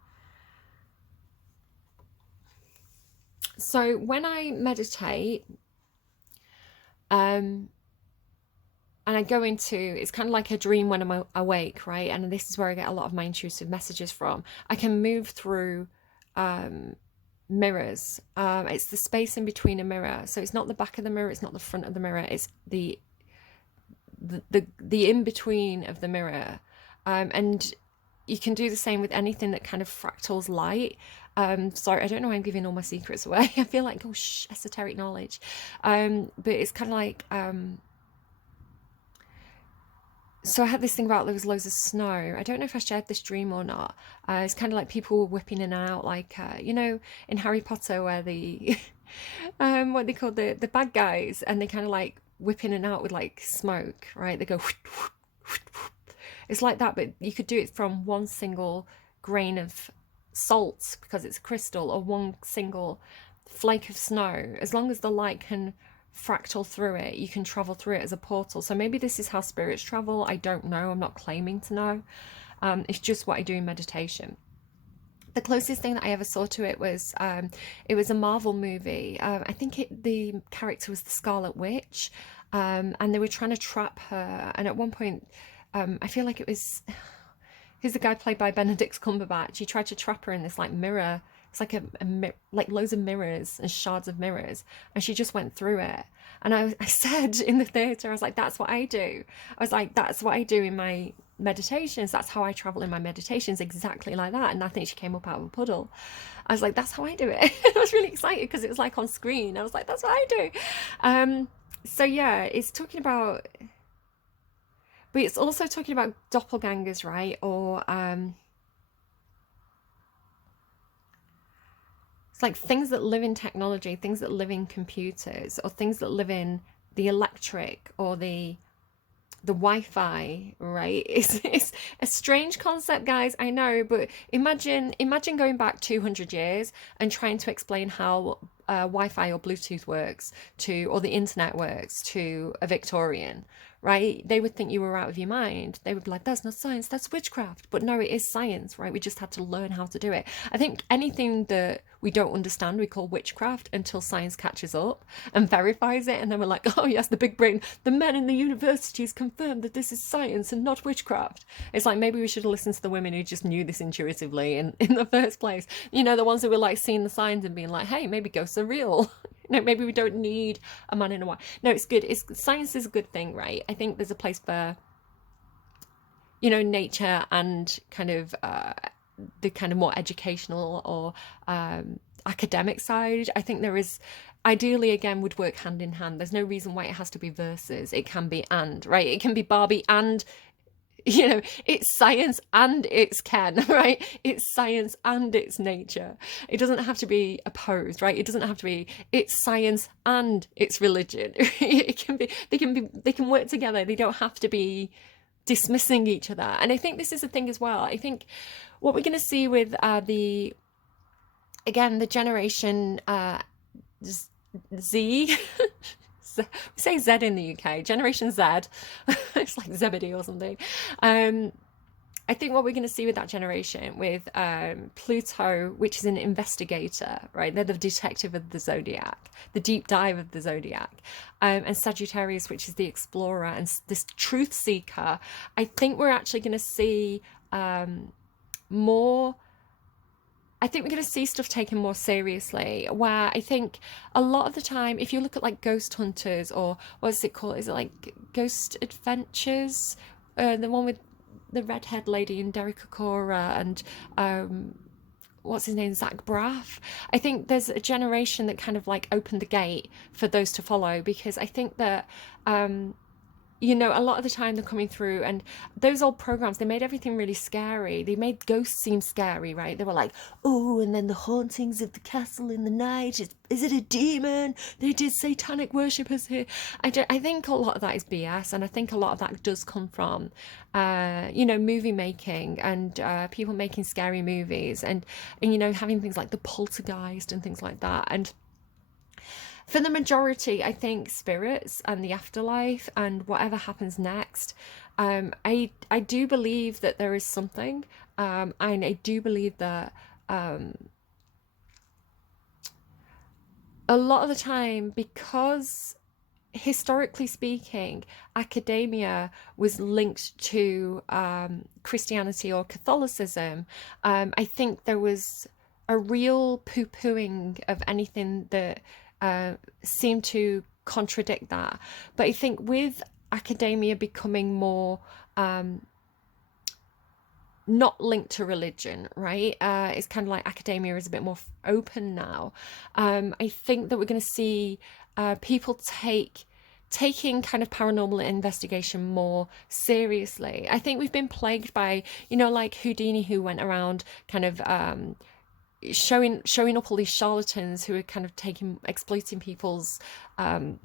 So when I meditate, and I go into, it's kind of like a dream when I'm awake, right? And this is where I get a lot of my intuitive messages from. I can move through mirrors. It's the space in between a mirror. So it's not the back of the mirror, it's not the front of the mirror, it's the in between of the mirror. And you can do the same with anything that kind of fractals light. Sorry, I don't know why I'm giving all my secrets away. I feel like, oh, esoteric knowledge. But it's kind of like, so I had this thing about there was loads of snow. I don't know if I shared this dream or not. It's kind of like people were whipping in and out, like, you know, in Harry Potter where the, what they call the bad guys, and they kind of like whip in and out with like smoke, right? They go, it's like that, but you could do it from one single grain of salt because it's crystal, or one single flake of snow. As long as the light can fractal through it, you can travel through it as a portal. So maybe this is how spirits travel. I don't know. I'm not claiming to know. It's just what I do in meditation. The closest thing that I ever saw to it was a Marvel movie. I think the character was the Scarlet Witch, and they were trying to trap her. And at one point, I feel like it was, who's the guy played by Benedict Cumberbatch? He tried to trap her in this like mirror. It's like like loads of mirrors and shards of mirrors, and she just went through it. And I said in the theatre, I was like, that's what I do. I was like, that's what I do in my meditations. That's how I travel in my meditations, exactly like that. And I think she came up out of a puddle. I was like, that's how I do it. I was really excited because it was like on screen. I was like, that's what I do. So yeah, it's talking about, but it's also talking about doppelgangers, right? Or it's like things that live in technology, things that live in computers, or things that live in the electric or the Wi-Fi, right? It's a strange concept, guys, I know, but imagine going back 200 years and trying to explain how Wi-Fi or Bluetooth works to, or the internet works to a Victorian, right? They would think you were out of your mind. They would be like, that's not science, that's witchcraft. But no, it is science, right? We just had to learn how to do it. I think anything that we don't understand, we call witchcraft until science catches up and verifies it. And then we're like, oh yes, the big brain, the men in the universities confirmed that this is science and not witchcraft. It's like, maybe we should have listened to the women who just knew this intuitively in the first place. You know, the ones who were like seeing the signs and being like, hey, maybe ghosts are real. No, maybe we don't need a man in a white. No, it's good. Science is a good thing, right? I think there's a place for, you know, nature and kind of the kind of more educational or academic side. I think there is, ideally, again, would work hand in hand. There's no reason why it has to be versus. It can be and, right? It can be Barbie and, you know, it's science and it's Ken, right? It's science and it's nature. It doesn't have to be opposed, right? It doesn't have to be, it's science and it's religion. It can be, they can work together. They don't have to be dismissing each other. And I think this is the thing as well. I think what we're going to see with the generation Z, we say Z in the UK, Generation Z, it's like Zebedee or something. I think what we're going to see with that generation, with Pluto, which is an investigator, right? They're the detective of the zodiac, the deep dive of the zodiac, and Sagittarius, which is the explorer and this truth seeker. I think we're actually going to see more. I think we're going to see stuff taken more seriously, where I think a lot of the time, if you look at like Ghost Hunters, or what's it called? Is it like Ghost Adventures? The one with the redhead lady and Derek Okora and what's his name, Zach Braff. I think there's a generation that kind of like opened the gate for those to follow, because I think that you know, a lot of the time they're coming through, and those old programs, they made everything really scary. They made ghosts seem scary, right? They were like, oh, and then the hauntings of the castle in the night, is it a demon? They did satanic worshippers here. I think a lot of that is BS, and I think a lot of that does come from you know, movie making, and people making scary movies, and you know, having things like the Poltergeist and things like that. And for the majority, I think spirits and the afterlife and whatever happens next, I do believe that there is something, and I do believe that a lot of the time, because historically speaking, academia was linked to Christianity or Catholicism, I think there was a real poo-pooing of anything that seemed to contradict that. But I think with academia becoming more not linked to religion, right? It's kind of like academia is a bit more open now. I think that we're going to see people taking kind of paranormal investigation more seriously. I think we've been plagued by, you know, like Houdini, who went around kind of showing up all these charlatans who are kind of exploiting people's pain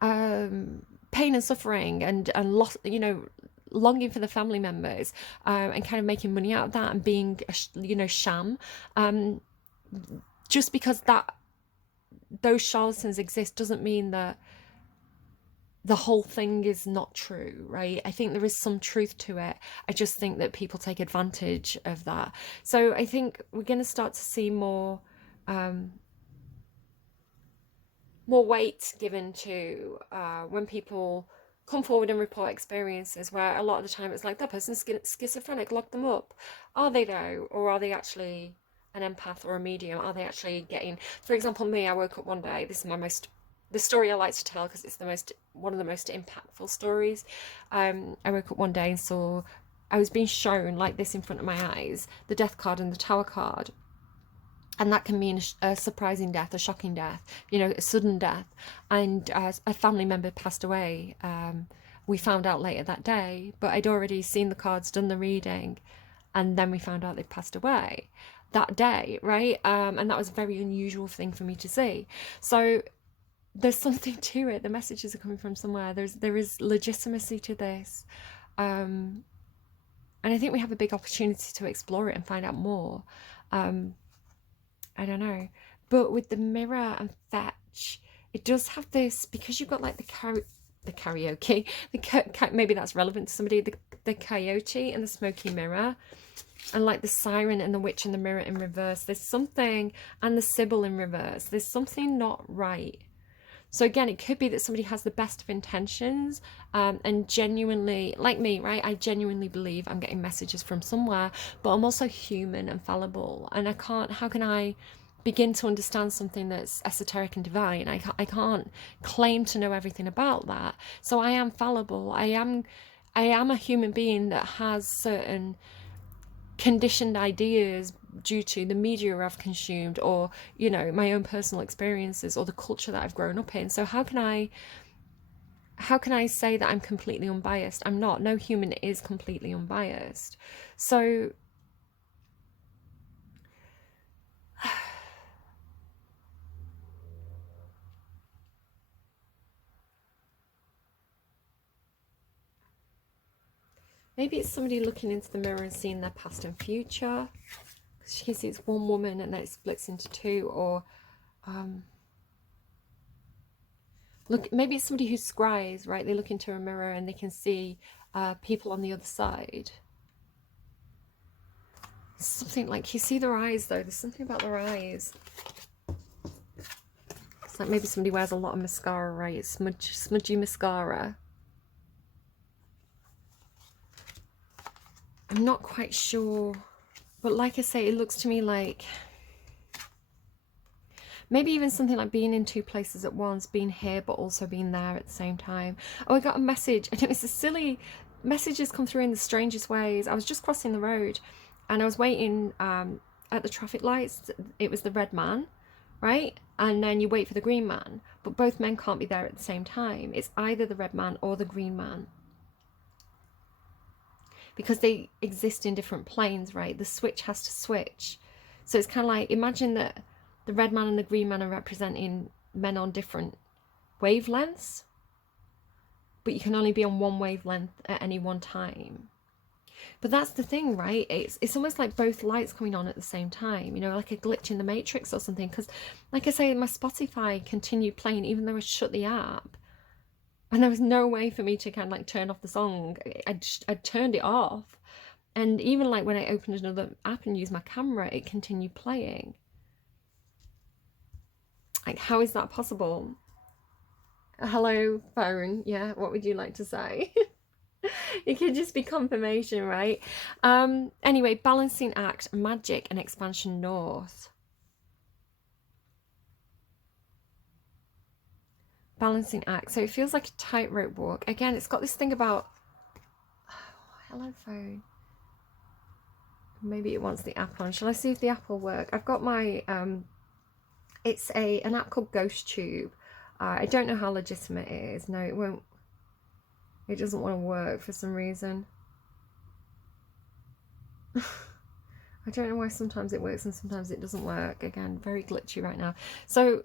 and suffering, and loss, you know, longing for the family members, and kind of making money out of that, and being you know, sham, just because that those charlatans exist doesn't mean that the whole thing is not true, right? I think there is some truth to it. I just think that people take advantage of that. So I think we're going to start to see more weight given to when people come forward and report experiences, where a lot of the time it's like, that person's schizophrenic, lock them up. Are they though? Or are they actually an empath or a medium? Are they actually getting, for example, me, I woke up one day, this is the story I like to tell because it's one of the most impactful stories. I woke up one day and I was being shown like this in front of my eyes, the death card and the tower card. And that can mean a surprising death, a shocking death, you know, a sudden death. And a family member passed away. We found out later that day, but I'd already seen the cards, done the reading, and then we found out they'd passed away that day, right? And that was a very unusual thing for me to see. So there's something to it. The messages are coming from somewhere. There is legitimacy to this. And I think we have a big opportunity to explore it and find out more. I don't know. But with the mirror and fetch, it does have this, because you've got like the karaoke, maybe that's relevant to somebody, the coyote and the smoky mirror, and like the siren and the witch and the mirror in reverse. There's something, and the Sybil in reverse. There's something not right. So again, it could be that somebody has the best of intentions, and genuinely, like me, right? I genuinely believe I'm getting messages from somewhere, but I'm also human and fallible. And how can I begin to understand something that's esoteric and divine? I can't claim to know everything about that. So I am fallible. I am a human being that has certain conditioned ideas due to the media I've consumed, or, you know, my own personal experiences, or the culture that I've grown up in. So how can I say that I'm completely unbiased? I'm not. No human is completely unbiased. So maybe it's somebody looking into the mirror and seeing their past and future. Because you can see it's one woman and then it splits into two. Or look, maybe it's somebody who scries, right? They look into a mirror and they can see people on the other side. Something like, you see their eyes though. There's something about their eyes. It's like maybe somebody wears a lot of mascara, right? It's smudgy mascara. I'm not quite sure. But like I say, it looks to me like maybe even something like being in two places at once, being here but also being there at the same time. Oh, I got a message. I know it's a silly messages come through in the strangest ways. I was just crossing the road and I was waiting at the traffic lights. It was the red man, right? and then you wait for the green man, but both men can't be there at the same time. It's either the red man or the green man, because they exist in different planes, right? The switch has to switch. So it's kind of like, imagine that the red man and the green man are representing men on different wavelengths, but you can only be on one wavelength at any one time. But that's the thing, right? It's almost like both lights coming on at the same time, you know, like a glitch in the matrix or something. Because like I say, my Spotify continued playing even though I shut the app, and there was no way for me to kind of like turn off the song. I turned it off, and even like when I opened another app and used my camera, it continued playing. Like, how is that possible? Hello, phone. Yeah, what would you like to say? It could just be confirmation, right? Anyway, balancing act, magic and expansion north. Balancing act. So it feels like a tightrope walk. Again, it's got this thing about... Oh, hello, phone. Maybe it wants the app on. Shall I see if the app will work? I've got my... It's an app called Ghost Tube. I don't know how legitimate it is. No, it won't. It doesn't want to work for some reason. I don't know why sometimes it works and sometimes it doesn't work. Again, very glitchy right now. So,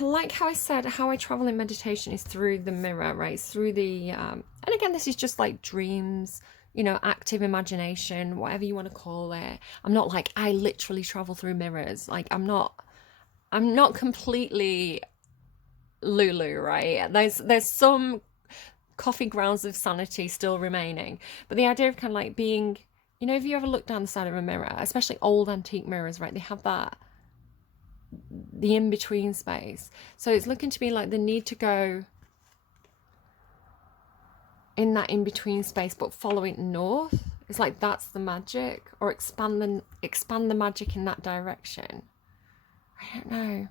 like how I said, how I travel in meditation is through the mirror, right? It's through the... and again, this is just like dreams, you know, active imagination, whatever you want to call it. I'm not like, I literally travel through mirrors. Like, I'm not completely... Lulu, right? There's some coffee grounds of sanity still remaining, but the idea of kind of like being, you know, if you ever look down the side of a mirror, especially old antique mirrors, right, they have that, the in-between space. So it's looking to be like the need to go in that in-between space but follow it north. It's like that's the magic, or expand the magic in that direction. I don't know.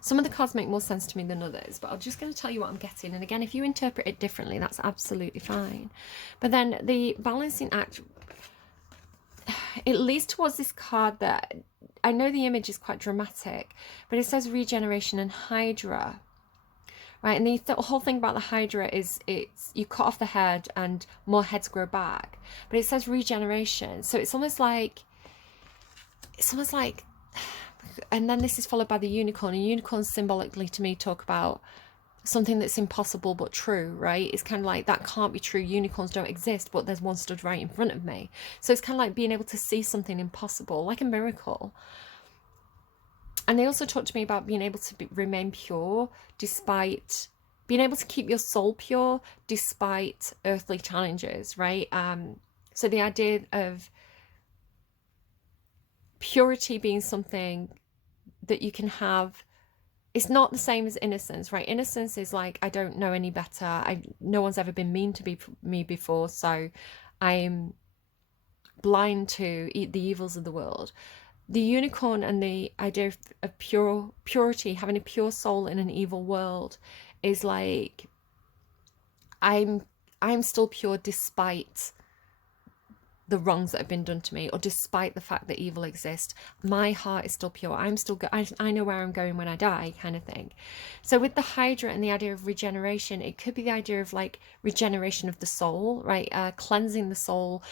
Some of the cards make more sense to me than others, but I'm just going to tell you what I'm getting. And again, if you interpret it differently, that's absolutely fine. But then the balancing act, it leads towards this card that, I know the image is quite dramatic, but it says regeneration and Hydra, right? And the whole thing about the Hydra is it's you cut off the head and more heads grow back. But it says regeneration, so it's almost like... And then this is followed by the unicorn. And unicorns symbolically to me talk about something that's impossible but true, right? It's kind of like, that can't be true. Unicorns don't exist, but there's one stood right in front of me. So it's kind of like being able to see something impossible, like a miracle. And they also talk to me about being able to remain pure despite... being able to keep your soul pure despite earthly challenges, right? So the idea of purity being something that you can have, it's not the same as innocence, right? Innocence is like, I don't know any better. No one's ever been mean to me before, so I'm blind to the evils of the world. The unicorn and the idea of purity, having a pure soul in an evil world, is like, I'm still pure despite the wrongs that have been done to me, or despite the fact that evil exists, my heart is still pure. I'm still good. I know where I'm going when I die, kind of thing. So with the Hydra and the idea of regeneration, it could be the idea of like regeneration of the soul, right? Cleansing the soul,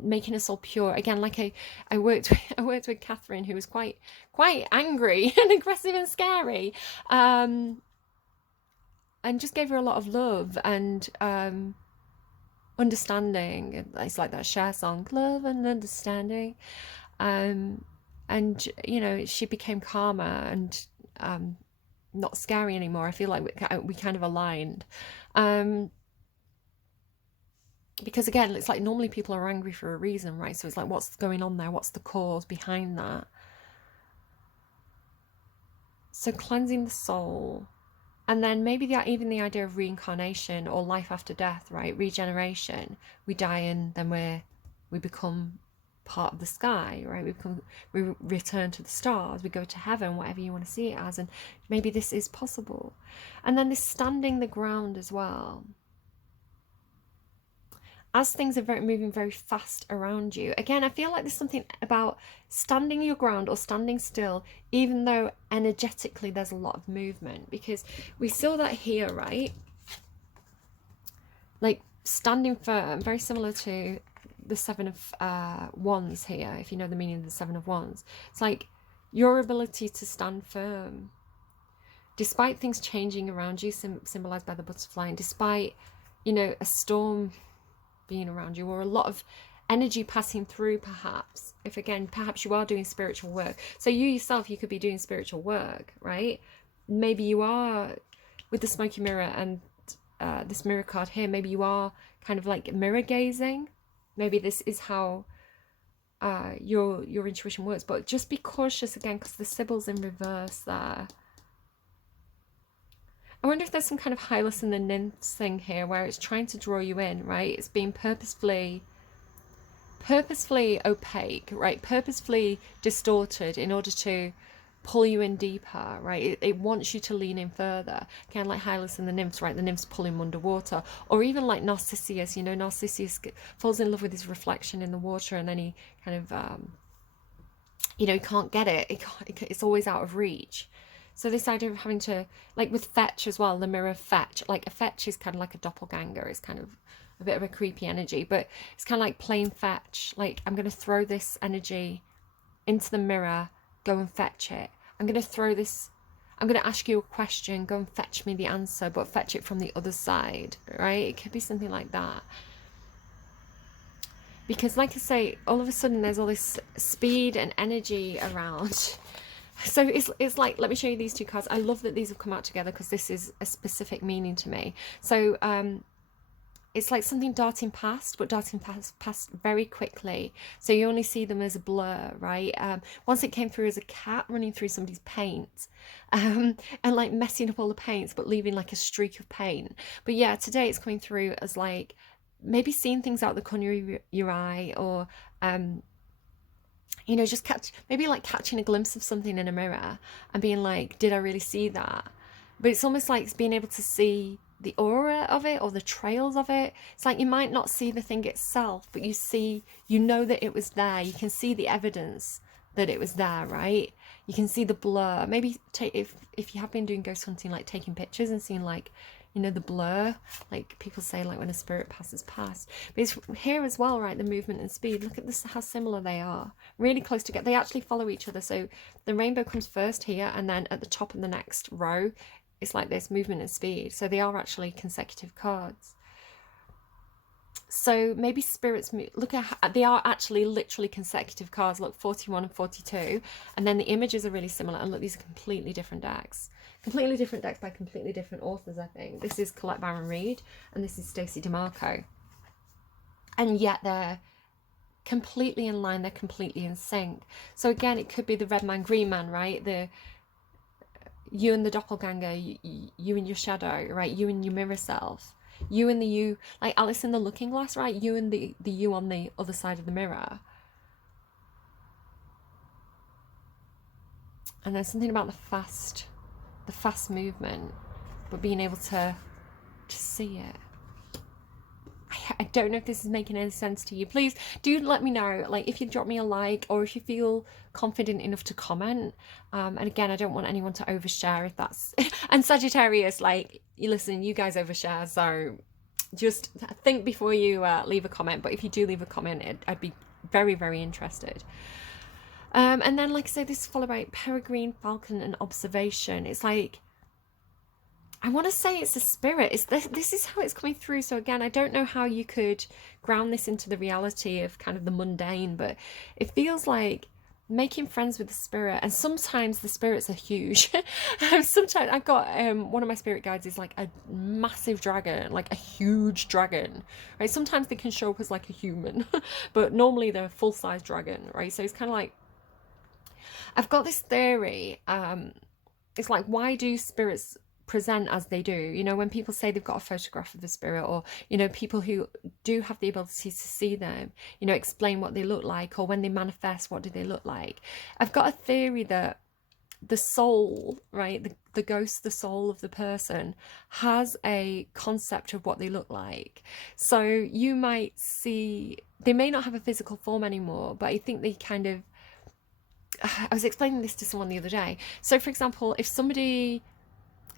making a soul pure. Again, like I worked with Catherine, who was quite angry and aggressive and scary, and just gave her a lot of love and understanding. It's like that Cher song, love and understanding, and you know, she became calmer and not scary anymore. I feel like we kind of aligned, because again, it's like normally people are angry for a reason, right? So it's like, what's going on there? What's the cause behind that? So cleansing the soul. And then maybe even the idea of reincarnation or life after death, right? Regeneration. We die and then we become part of the sky, right? We return to the stars. We go to heaven, whatever you want to see it as. And maybe this is possible. And then this standing the ground as well. as things are moving very fast around you. Again, I feel like there's something about standing your ground or standing still, even though energetically there's a lot of movement, because we saw that here, right? Like standing firm, very similar to the Seven of Wands here, if you know the meaning of the Seven of Wands. It's like your ability to stand firm despite things changing around you, symbolized by the butterfly, and despite, you know, a storm being around you, or a lot of energy passing through, perhaps, if again perhaps you are doing spiritual work. So you yourself, you could be doing spiritual work, right? Maybe you are, with the smoky mirror and this mirror card here, maybe you are kind of like mirror gazing. Maybe this is how your intuition works. But just be cautious again, because the Sibyl's in reverse there. I wonder if there's some kind of Hylas and the Nymphs thing here, where it's trying to draw you in, right? It's being purposefully opaque, right? Purposefully distorted in order to pull you in deeper, right? It wants you to lean in further. Kind of like Hylas and the Nymphs, right? The Nymphs pull him underwater. Or even like Narcissus, you know, Narcissus falls in love with his reflection in the water, and then he kind of, you know, he can't get it. It's always out of reach. So this idea of having to, like with fetch as well, the mirror fetch, like a fetch is kind of like a doppelganger. It's kind of a bit of a creepy energy, but it's kind of like playing fetch. Like, I'm going to throw this energy into the mirror, go and fetch it. I'm going to throw this, I'm going to ask you a question, go and fetch me the answer, but fetch it from the other side, right? It could be something like that. Because like I say, all of a sudden there's all this speed and energy around. So it's like, let me show you these two cards. I love that these have come out together, because this is a specific meaning to me. So it's like something darting past, but darting past very quickly. So you only see them as a blur, right? Once it came through as a cat running through somebody's paint, and like messing up all the paints, but leaving like a streak of paint. But yeah, today it's coming through as like maybe seeing things out the corner of your eye, or you know, just maybe like catching a glimpse of something in a mirror and being like, did I really see that? But it's almost like it's being able to see the aura of it, or the trails of it. It's like you might not see the thing itself, but you know that it was there. You can see the evidence that it was there, right? You can see the blur. Maybe if you have been doing ghost hunting, like taking pictures and seeing like, you know, the blur, like people say, like when a spirit passes past. But it's here as well, right? The movement and speed. Look at this, how similar they are. Really close together. They actually follow each other. So the rainbow comes first here, and then at the top of the next row, it's like this movement and speed. So they are actually consecutive cards. So maybe spirits look at, they are actually literally consecutive cards. Look, 41 and 42, and then the images are really similar. And look, these are completely different decks. Completely different decks by completely different authors, I think. This is Colette Baron Reid, and this is Stacey DeMarco. And yet they're completely in line, they're completely in sync. So again, it could be the red man, green man, right? You and the doppelganger, you and your shadow, right? You and your mirror self. You and the you, like Alice in the Looking Glass, right? You and the you on the other side of the mirror. And there's something about the fast movement, but being able to see it. I don't know if this is making any sense to you. Please do let me know, like if you drop me a like, or if you feel confident enough to comment. And again, I don't want anyone to overshare if that's and Sagittarius, like, you listen, you guys overshare, so just think before you leave a comment. But if you do leave a comment, I'd be very, very interested. And then, like I say, this is followed by Peregrine, Falcon, and Observation. It's like, I want to say it's a spirit. This is how it's coming through. So again, I don't know how you could ground this into the reality of kind of the mundane, but it feels like making friends with the spirit. And sometimes the spirits are huge. Sometimes I've got one of my spirit guides is like a massive dragon, like a huge dragon, right? Sometimes they can show up as like a human, but normally they're a full-size dragon, right? So it's kind of like, I've got this theory. It's like, why do spirits present as they do? You know, when people say they've got a photograph of the spirit, or, you know, people who do have the ability to see them, you know, explain what they look like, or when they manifest, what do they look like? I've got a theory that the soul, right, the ghost, the soul of the person has a concept of what they look like. So you might see, they may not have a physical form anymore, but I think they kind of, I was explaining this to someone the other day. So for example, if somebody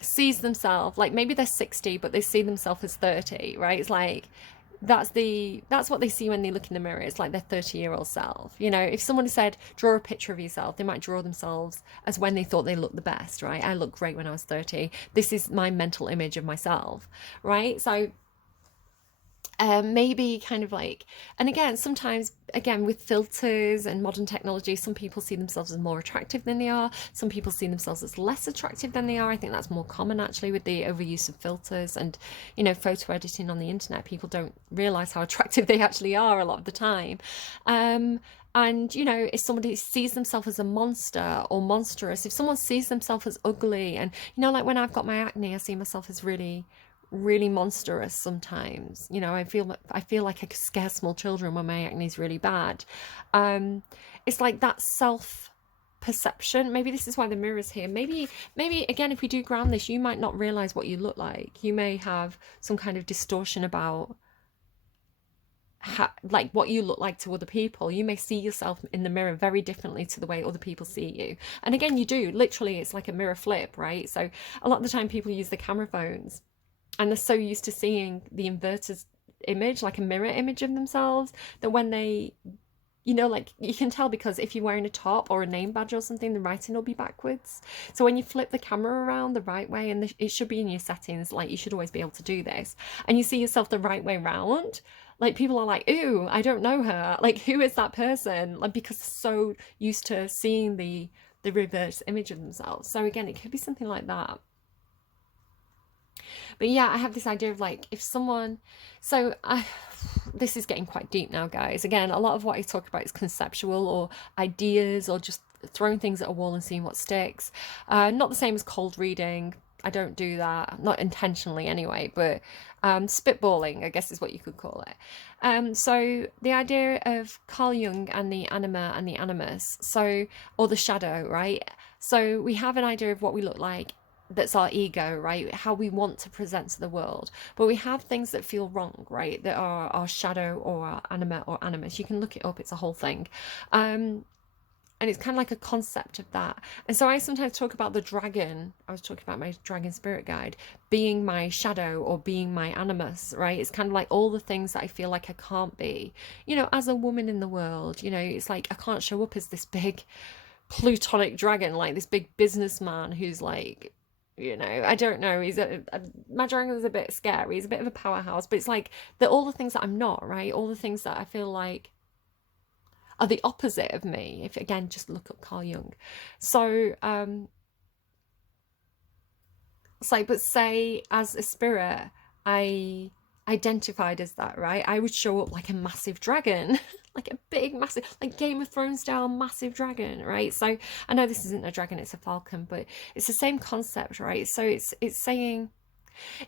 sees themselves, like maybe they're 60 but they see themselves as 30, right? It's like that's what they see when they look in the mirror. It's like their 30-year-old self. You know, if someone said draw a picture of yourself, they might draw themselves as when they thought they looked the best, right? I look great when I was 30. This is my mental image of myself, right? So maybe kind of like, and again, sometimes, again, with filters and modern technology, some people see themselves as more attractive than they are. Some people see themselves as less attractive than they are. I think that's more common actually with the overuse of filters and, you know, photo editing on the internet. People don't realize how attractive they actually are a lot of the time. And, you know, if somebody sees themselves as a monster or monstrous, if someone sees themselves as ugly, and, you know, like when I've got my acne, I see myself as really monstrous sometimes. You know, I feel like I could scare small children when my acne is really bad. It's like that self perception. Maybe this is why the mirror's here. Maybe again, if we do ground this, you might not realize what you look like. You may have some kind of distortion about like what you look like to other people. You may see yourself in the mirror very differently to the way other people see you. And again, you do, literally, it's like a mirror flip, right? So a lot of the time people use the camera phones and they're so used to seeing the inverted image, like a mirror image of themselves, that when they, you know, like you can tell, because if you're wearing a top or a name badge or something, the writing will be backwards. So when you flip the camera around the right way, and it should be in your settings, like you should always be able to do this, and you see yourself the right way round, like people are like, ooh, I don't know her, like who is that person, like because they're so used to seeing the reverse image of themselves. So again, it could be something like that. But yeah, I have this idea of like, if someone, so this is getting quite deep now, guys. Again, a lot of what I talk about is conceptual or ideas or just throwing things at a wall and seeing what sticks. Not the same as cold reading. I don't do that, not intentionally anyway, but spitballing, I guess is what you could call it. So the idea of Carl Jung and the anima and the animus, so, or the shadow, right? So we have an idea of what we look like. That's our ego, right? How we want to present to the world. But we have things that feel wrong, right? That are our shadow or our anima or animus. You can look it up, it's a whole thing. And it's kind of like a concept of that. And so I sometimes talk about the dragon. I was talking about my dragon spirit guide being my shadow or being my animus, right? It's kind of like all the things that I feel like I can't be, you know, as a woman in the world. You know, it's like I can't show up as this big plutonic dragon, like this big businessman who's like, you know, I don't know, my dragon's a bit scary, he's a bit of a powerhouse, but it's like all the things that I'm not, right? All the things that I feel like are the opposite of me. If again, just look up Carl Jung. So it's like, but say as a spirit I identified as that, right? I would show up like a massive dragon, like a big massive, like Game of Thrones style massive dragon, right? So I know this isn't a dragon, it's a falcon, but it's the same concept, right? So it's saying,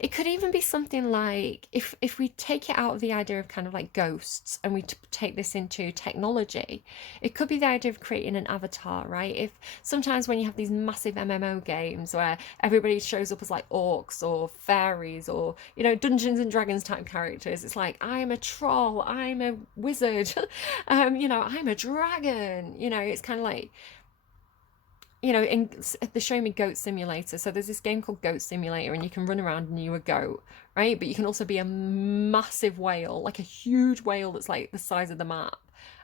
it could even be something like, if we take it out of the idea of kind of like ghosts and we take this into technology, it could be the idea of creating an avatar, right? If sometimes when you have these massive MMO games where everybody shows up as like orcs or fairies or, you know, Dungeons and Dragons type characters, it's like, I'm a troll, I'm a wizard, you know, I'm a dragon, you know, it's kind of like, you know, in the show me Goat Simulator, so there's this game called Goat Simulator and you can run around and you're a goat, right? But you can also be a massive whale, like a huge whale that's like the size of the map,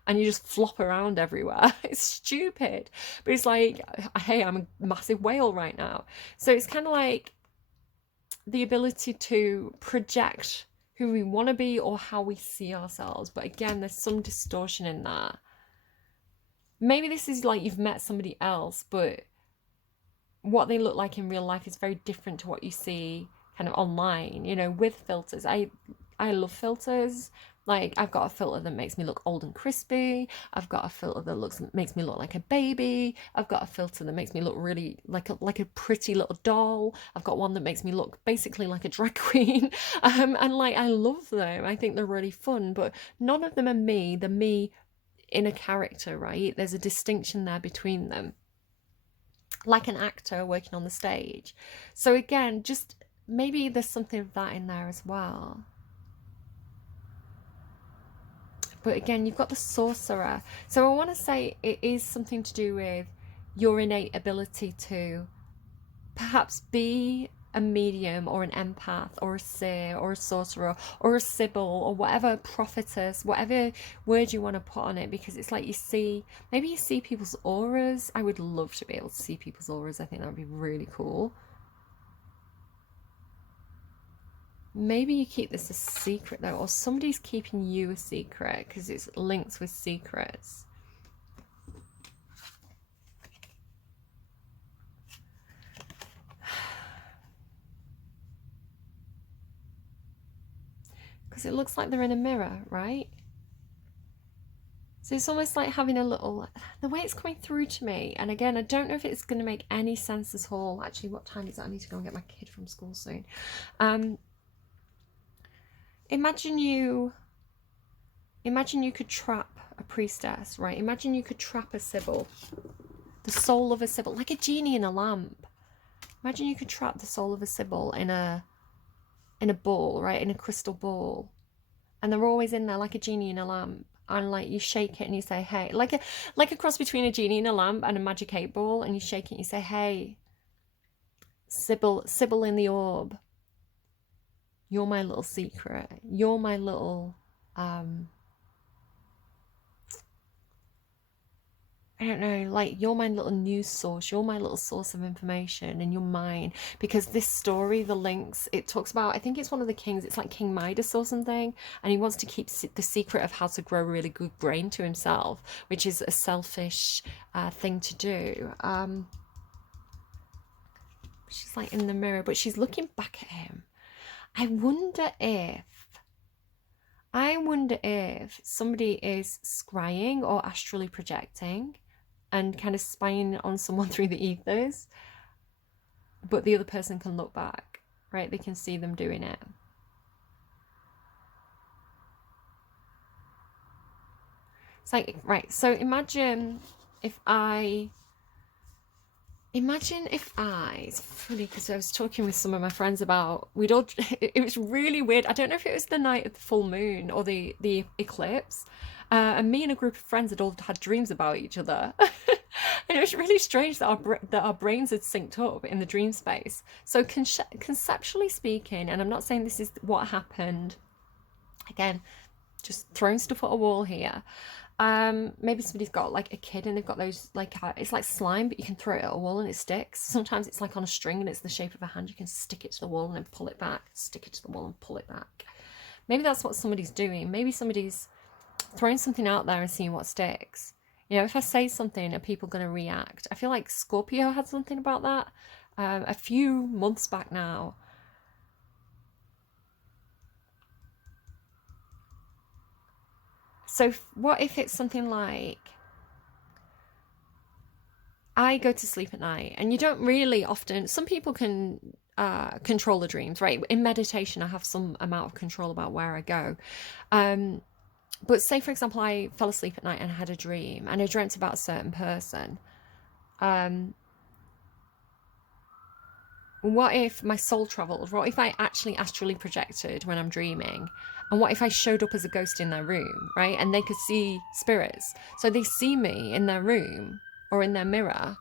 and you just flop around everywhere. It's stupid, but it's like, hey, I'm a massive whale right now. So it's kind of like the ability to project who we want to be or how we see ourselves. But again, there's some distortion in that. Maybe this is like you've met somebody else, but what they look like in real life is very different to what you see kind of online, you know, with filters. I love filters. Like, I've got a filter that makes me look old and crispy. I've got a filter that makes me look like a baby. I've got a filter that makes me look really like a pretty little doll. I've got one that makes me look basically like a drag queen. And like, I love them. I think they're really fun, but none of them are me. They're me in a character, right? There's a distinction there between them. like an actor working on the stage. So again, just maybe there's something of that in there as well. But again, you've got the sorcerer. So I want to say it is something to do with your innate ability to perhaps be a medium or an empath or a seer or a sorcerer or a sibyl or whatever, prophetess, whatever word you want to put on it, because it's like you see, maybe you see people's auras. I would love to be able to see people's auras. I think that would be really cool. Maybe you keep this a secret though, or somebody's keeping you a secret because it's linked with secrets. Because it looks like they're in a mirror, right? So it's almost like having a little, the way it's coming through to me, and again, I don't know if it's going to make any sense at all. Actually, what time is it? I need to go and get my kid from school soon. Imagine you could trap a priestess, right? Imagine you could trap a sibyl, the soul of a sibyl, like a genie in a lamp. Imagine you could trap the soul of a sibyl in a ball, right? In a crystal ball. And they're always in there like a genie in a lamp. And like you shake it and you say, hey, like a cross between a genie in a lamp and a magic 8 ball, and you shake it and you say, hey, Sybil in the orb, you're my little secret. You're my little I don't know, like you're my little news source, you're my little source of information, and you're mine. Because this story, the links, it talks about, I think it's one of the kings, it's like King Midas or something, and he wants to keep the secret of how to grow a really good brain to himself, which is a selfish thing to do. She's like in the mirror, but she's looking back at him. I wonder if somebody is scrying or astrally projecting and kind of spying on someone through the ethers, but the other person can look back, right? They can see them doing it. It's like, right, so imagine if it's funny because I was talking with some of my friends about, it was really weird. I don't know if it was the night of the full moon or the eclipse. And me and a group of friends had all had dreams about each other. And it was really strange that our brains had synced up in the dream space. So conceptually speaking, and I'm not saying this is what happened, again, just throwing stuff at a wall here. Maybe somebody's got like a kid and they've got those like it's like slime, but you can throw it at a wall and it sticks. Sometimes it's like on a string and it's the shape of a hand. You can stick it to the wall and then pull it back, stick it to the wall and pull it back. Maybe that's what somebody's doing. Maybe somebody's throwing something out there and seeing what sticks. You know, if I say something, are people going to react? I feel like Scorpio had something about that a few months back now. So what if it's something like, I go to sleep at night, and you don't really often, some people can control the dreams, right? In meditation, I have some amount of control about where I go. But say, for example, I fell asleep at night and I had a dream, and I dreamt about a certain person. What if my soul traveled? What if I actually astrally projected when I'm dreaming? And what if I showed up as a ghost in their room, right? And they could see spirits. So they see me in their room or in their mirror,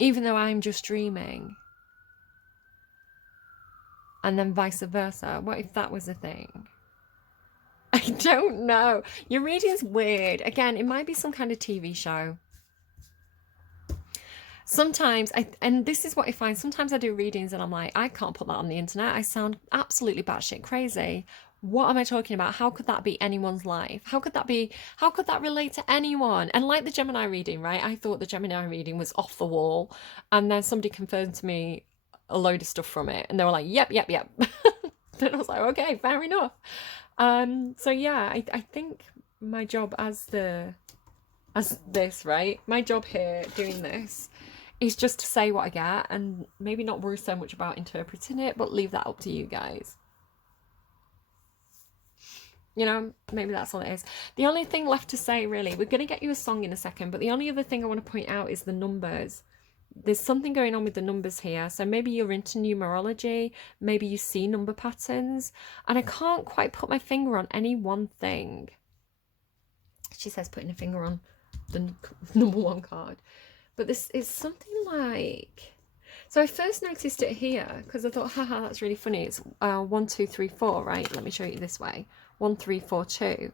even though I'm just dreaming. And then vice versa. What if that was a thing? I don't know. Your reading's weird. Again, it might be some kind of TV show. Sometimes, and this is what I find, sometimes I do readings and I'm like, I can't put that on the internet. I sound absolutely batshit crazy. What am I talking about? How could that be anyone's life? How could that relate to anyone? And like the Gemini reading, right? I thought the Gemini reading was off the wall. And then somebody confirmed to me a load of stuff from it. And they were like, yep. Then I was like, okay, fair enough. So yeah, I think my job as this, right? My job here doing this is just to say what I get and maybe not worry so much about interpreting it, but leave that up to you guys. You know, maybe that's all it is. The only thing left to say, really, we're going to get you a song in a second, but the only other thing I want to point out is the numbers. there's something going on with the numbers here. So maybe you're into numerology, maybe you see number patterns, and I can't quite put my finger on any one thing. She says putting a finger on the number 1 card. But this is something like... So I first noticed it here because I thought, haha, that's really funny. It's 1, 2, 3, 4, right? Let me show you this way. 1, 3, 4, 2.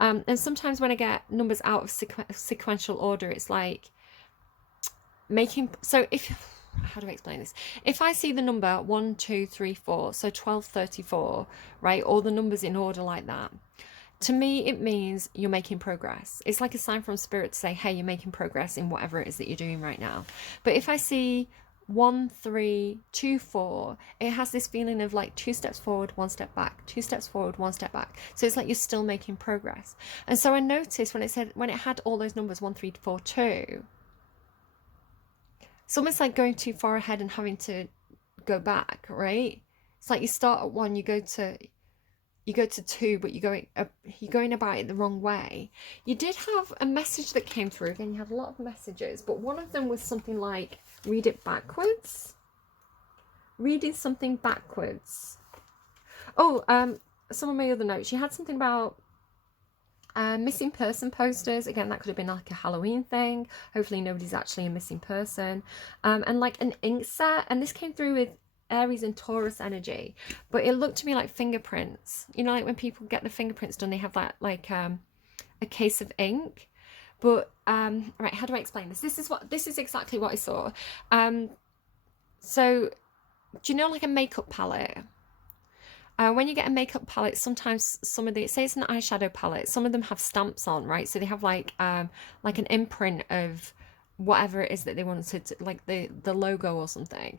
And sometimes when I get numbers out of sequential order, it's like making... So if... How do I explain this? If I see the number 1, 2, 3, 4, so 12, 34, right? All the numbers in order like that. To me, it means you're making progress. It's like a sign from spirit to say, hey, you're making progress in whatever it is that you're doing right now. But if I see 1, 3, 2, 4, it has this feeling of like 2 steps forward, 1 step back, 2 steps forward, 1 step back. So it's like you're still making progress. And so I noticed when it had all those numbers 1, 3, 4, 2, it's almost like going too far ahead and having to go back, right? It's like you start at 1, you go to 2, but you're going about it the wrong way. You did have a message that came through. Again, you have a lot of messages, but one of them was something like, read it backwards. Reading something backwards. Oh, some of my other notes. She had something about missing person posters. Again, that could have been like a Halloween thing. Hopefully nobody's actually a missing person. And like an ink set. And this came through with Aries and Taurus energy, but it looked to me like fingerprints. You know, like when people get the fingerprints done, they have that like a case of ink. But right, how do I explain this? This is exactly what I saw. So do you know like a makeup palette? When you get a makeup palette, sometimes some of the, say it's an eyeshadow palette, some of them have stamps on, right? So they have like an imprint of whatever it is that they wanted to, like the logo or something.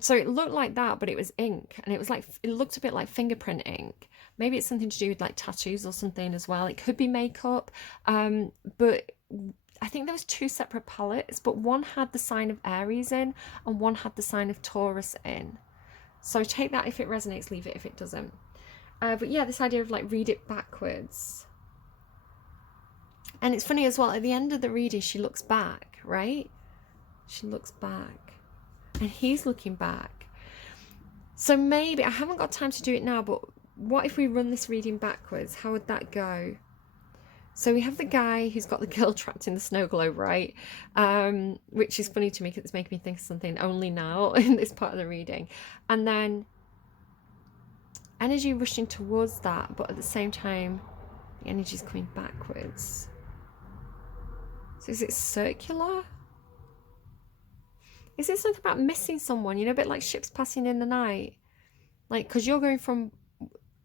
So it looked like that, but it was ink, and it was like, it looked a bit like fingerprint ink. Maybe it's something to do with like tattoos or something as well. It could be makeup, but I think there was 2 separate palettes, but one had the sign of Aries in and one had the sign of Taurus in. So take that if it resonates, leave it if it doesn't. But yeah, this idea of like read it backwards. And it's funny as well, at the end of the reading, she looks back, right? She looks back. And he's looking back. So maybe, I haven't got time to do it now, but what if we run this reading backwards? How would that go? So we have the guy who's got the girl trapped in the snow globe, right? Which is funny to me because it's making me think of something only now in this part of the reading. And then energy rushing towards that, but at the same time, the energy's coming backwards. So is it circular? Is it something about missing someone? You know, a bit like ships passing in the night. Like, because you're going from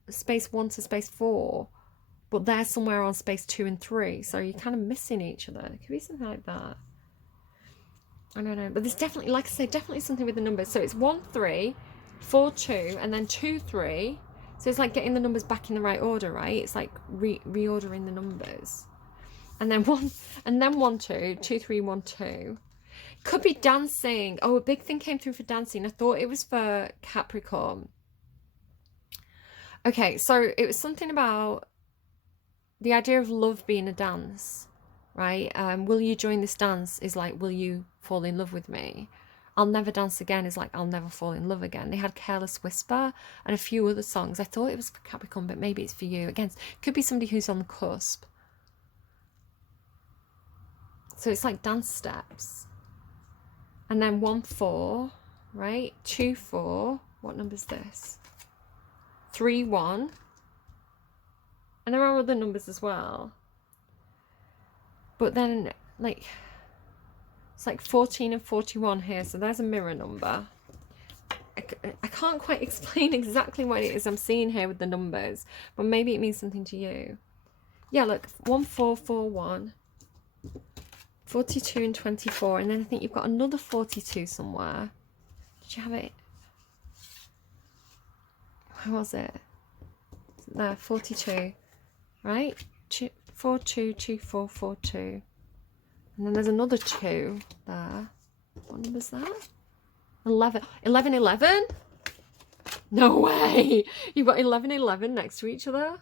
space 1 to space 4, but they're somewhere on space 2 and 3. So you're kind of missing each other. It could be something like that. I don't know. But there's definitely, like I say, definitely something with the numbers. So it's 1, 3, 4, 2, and then 2, 3. So it's like getting the numbers back in the right order, right? It's like reordering the numbers. And then 1, 2, 2, 3, 1, 2. Could be dancing. Oh, a big thing came through for dancing. I thought it was for Capricorn. Okay, so it was something about the idea of love being a dance, right? Will you join this dance is like, will you fall in love with me? I'll Never Dance Again is like, I'll never fall in love again. They had Careless Whisper and a few other songs. I thought it was for Capricorn, but maybe it's for you. Again, could be somebody who's on the cusp. So it's like dance steps. And then 1, 4, right? 2, 4. What number's this? 3, 1. And there are other numbers as well. But then, like, it's like 14 and 41 here. So there's a mirror number. I can't quite explain exactly what it is I'm seeing here with the numbers. But maybe it means something to you. Yeah, look. 1, 4, 4, 1. 42 and 24, and then I think you've got another 42 somewhere. Did you have it? Where was it? There, 42, right? 4, 2, 2, 4, 4, 2. And then there's another 2 there. What number is that? 11. 11, 11? No way! You've got 11, 11 next to each other?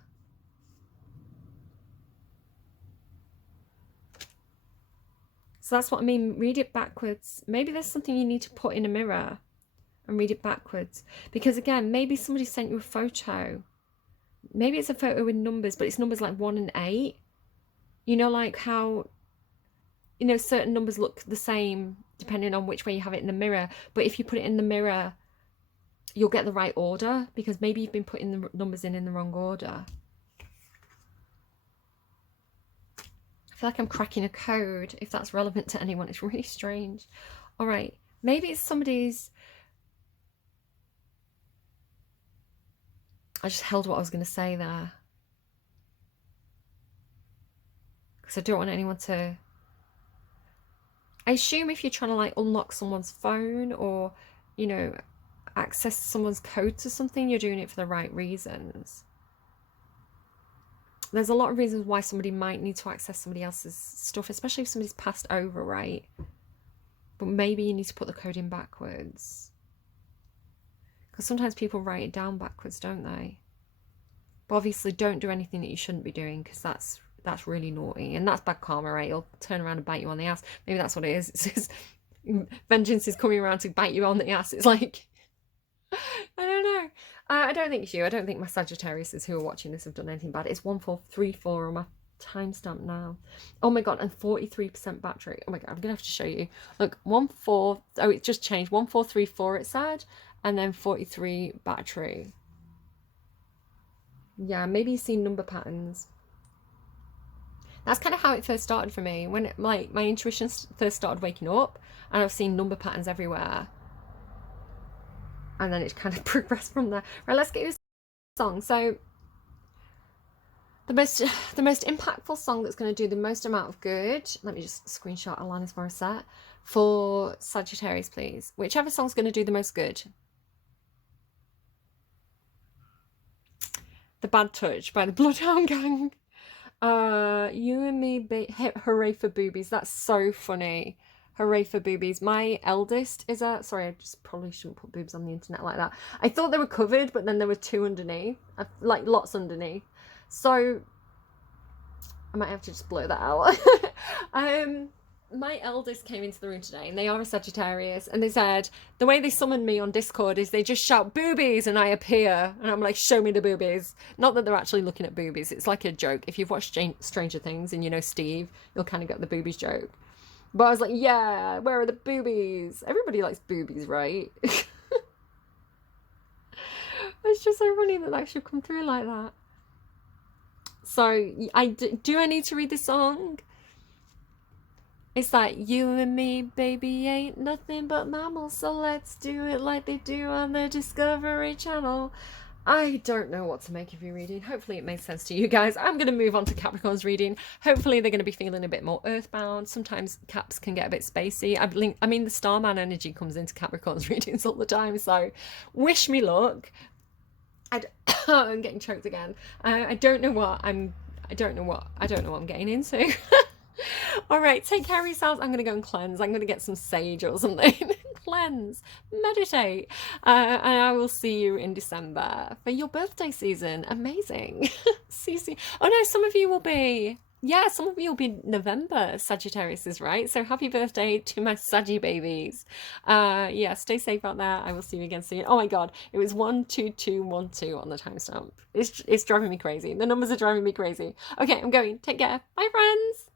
So that's what I mean. Read it backwards. Maybe there's something you need to put in a mirror and read it backwards. Because again, maybe somebody sent you a photo. Maybe it's a photo with numbers, but it's numbers like 1 and 8. You know, like how, you know, certain numbers look the same depending on which way you have it in the mirror. But if you put it in the mirror, you'll get the right order, because maybe you've been putting the numbers in the wrong order. I feel like I'm cracking a code, if that's relevant to anyone. It's really strange. All right, maybe it's somebody's... I just held what I was going to say there, because I don't want anyone to... I assume if you're trying to like unlock someone's phone or, you know, access someone's code to something, you're doing it for the right reasons. There's a lot of reasons why somebody might need to access somebody else's stuff, especially if somebody's passed over, right? But maybe you need to put the code in backwards, because sometimes people write it down backwards, don't they? But obviously don't do anything that you shouldn't be doing, because that's really naughty, and that's bad karma, right? It'll turn around and bite you on the ass. Maybe that's what it is. It's just, vengeance is coming around to bite you on the ass. It's like, I don't know. I don't think you. I don't think my Sagittariuses who are watching this have done anything bad. It's 1434 on my timestamp now. Oh my god, and 43% battery. Oh my god, I'm gonna have to show you. Look, 14. Oh, it just changed. 1434 it said, and then 43 battery. Yeah, maybe you've seen number patterns. That's kind of how it first started for me. When my intuition first started waking up, and I've seen number patterns everywhere. And then it kind of progressed from there. Right, let's get you a song. So the most impactful song that's going to do the most amount of good. Let me just screenshot Alanis Morrissette for Sagittarius, please. Whichever song's going to do the most good. The Bad Touch by the Bloodhound Gang. You and me, hooray for boobies. That's so funny. Hooray for boobies. My eldest is a... Sorry, I just probably shouldn't put boobs on the internet like that. I thought they were covered, but then there were 2 underneath. Like, lots underneath. So, I might have to just blur that out. My eldest came into the room today, and they are a Sagittarius, and they said the way they summon me on Discord is they just shout boobies and I appear, and I'm like, show me the boobies. Not that they're actually looking at boobies, it's like a joke. If you've watched Stranger Things and you know Steve, you'll kind of get the boobies joke. But I was like, yeah, where are the boobies? Everybody likes boobies, right? It's just so funny that that should come through like that. So do I need to read this song? It's like, you and me, baby, ain't nothing but mammals, so let's do it like they do on the Discovery Channel. I don't know what to make of your reading. Hopefully it made sense to you guys. I'm going to move on to Capricorn's reading. Hopefully they're going to be feeling a bit more earthbound. Sometimes Caps can get a bit spacey. I mean, the Starman energy comes into Capricorn's readings all the time, so wish me luck. I'm getting choked again. I don't know what I'm getting into. All right, take care of yourselves. I'm gonna go and cleanse. I'm gonna get some sage or something. Cleanse, meditate, and I will see you in December for your birthday season. Amazing. See. Oh no, some of you will be November Sagittarius, right? So happy birthday to my Saggy babies. Yeah, stay safe out there. I will see you again soon. Oh my god, it was 12212 on the timestamp. It's driving me crazy. The numbers are driving me crazy. Okay, I'm going. Take care. Bye, friends.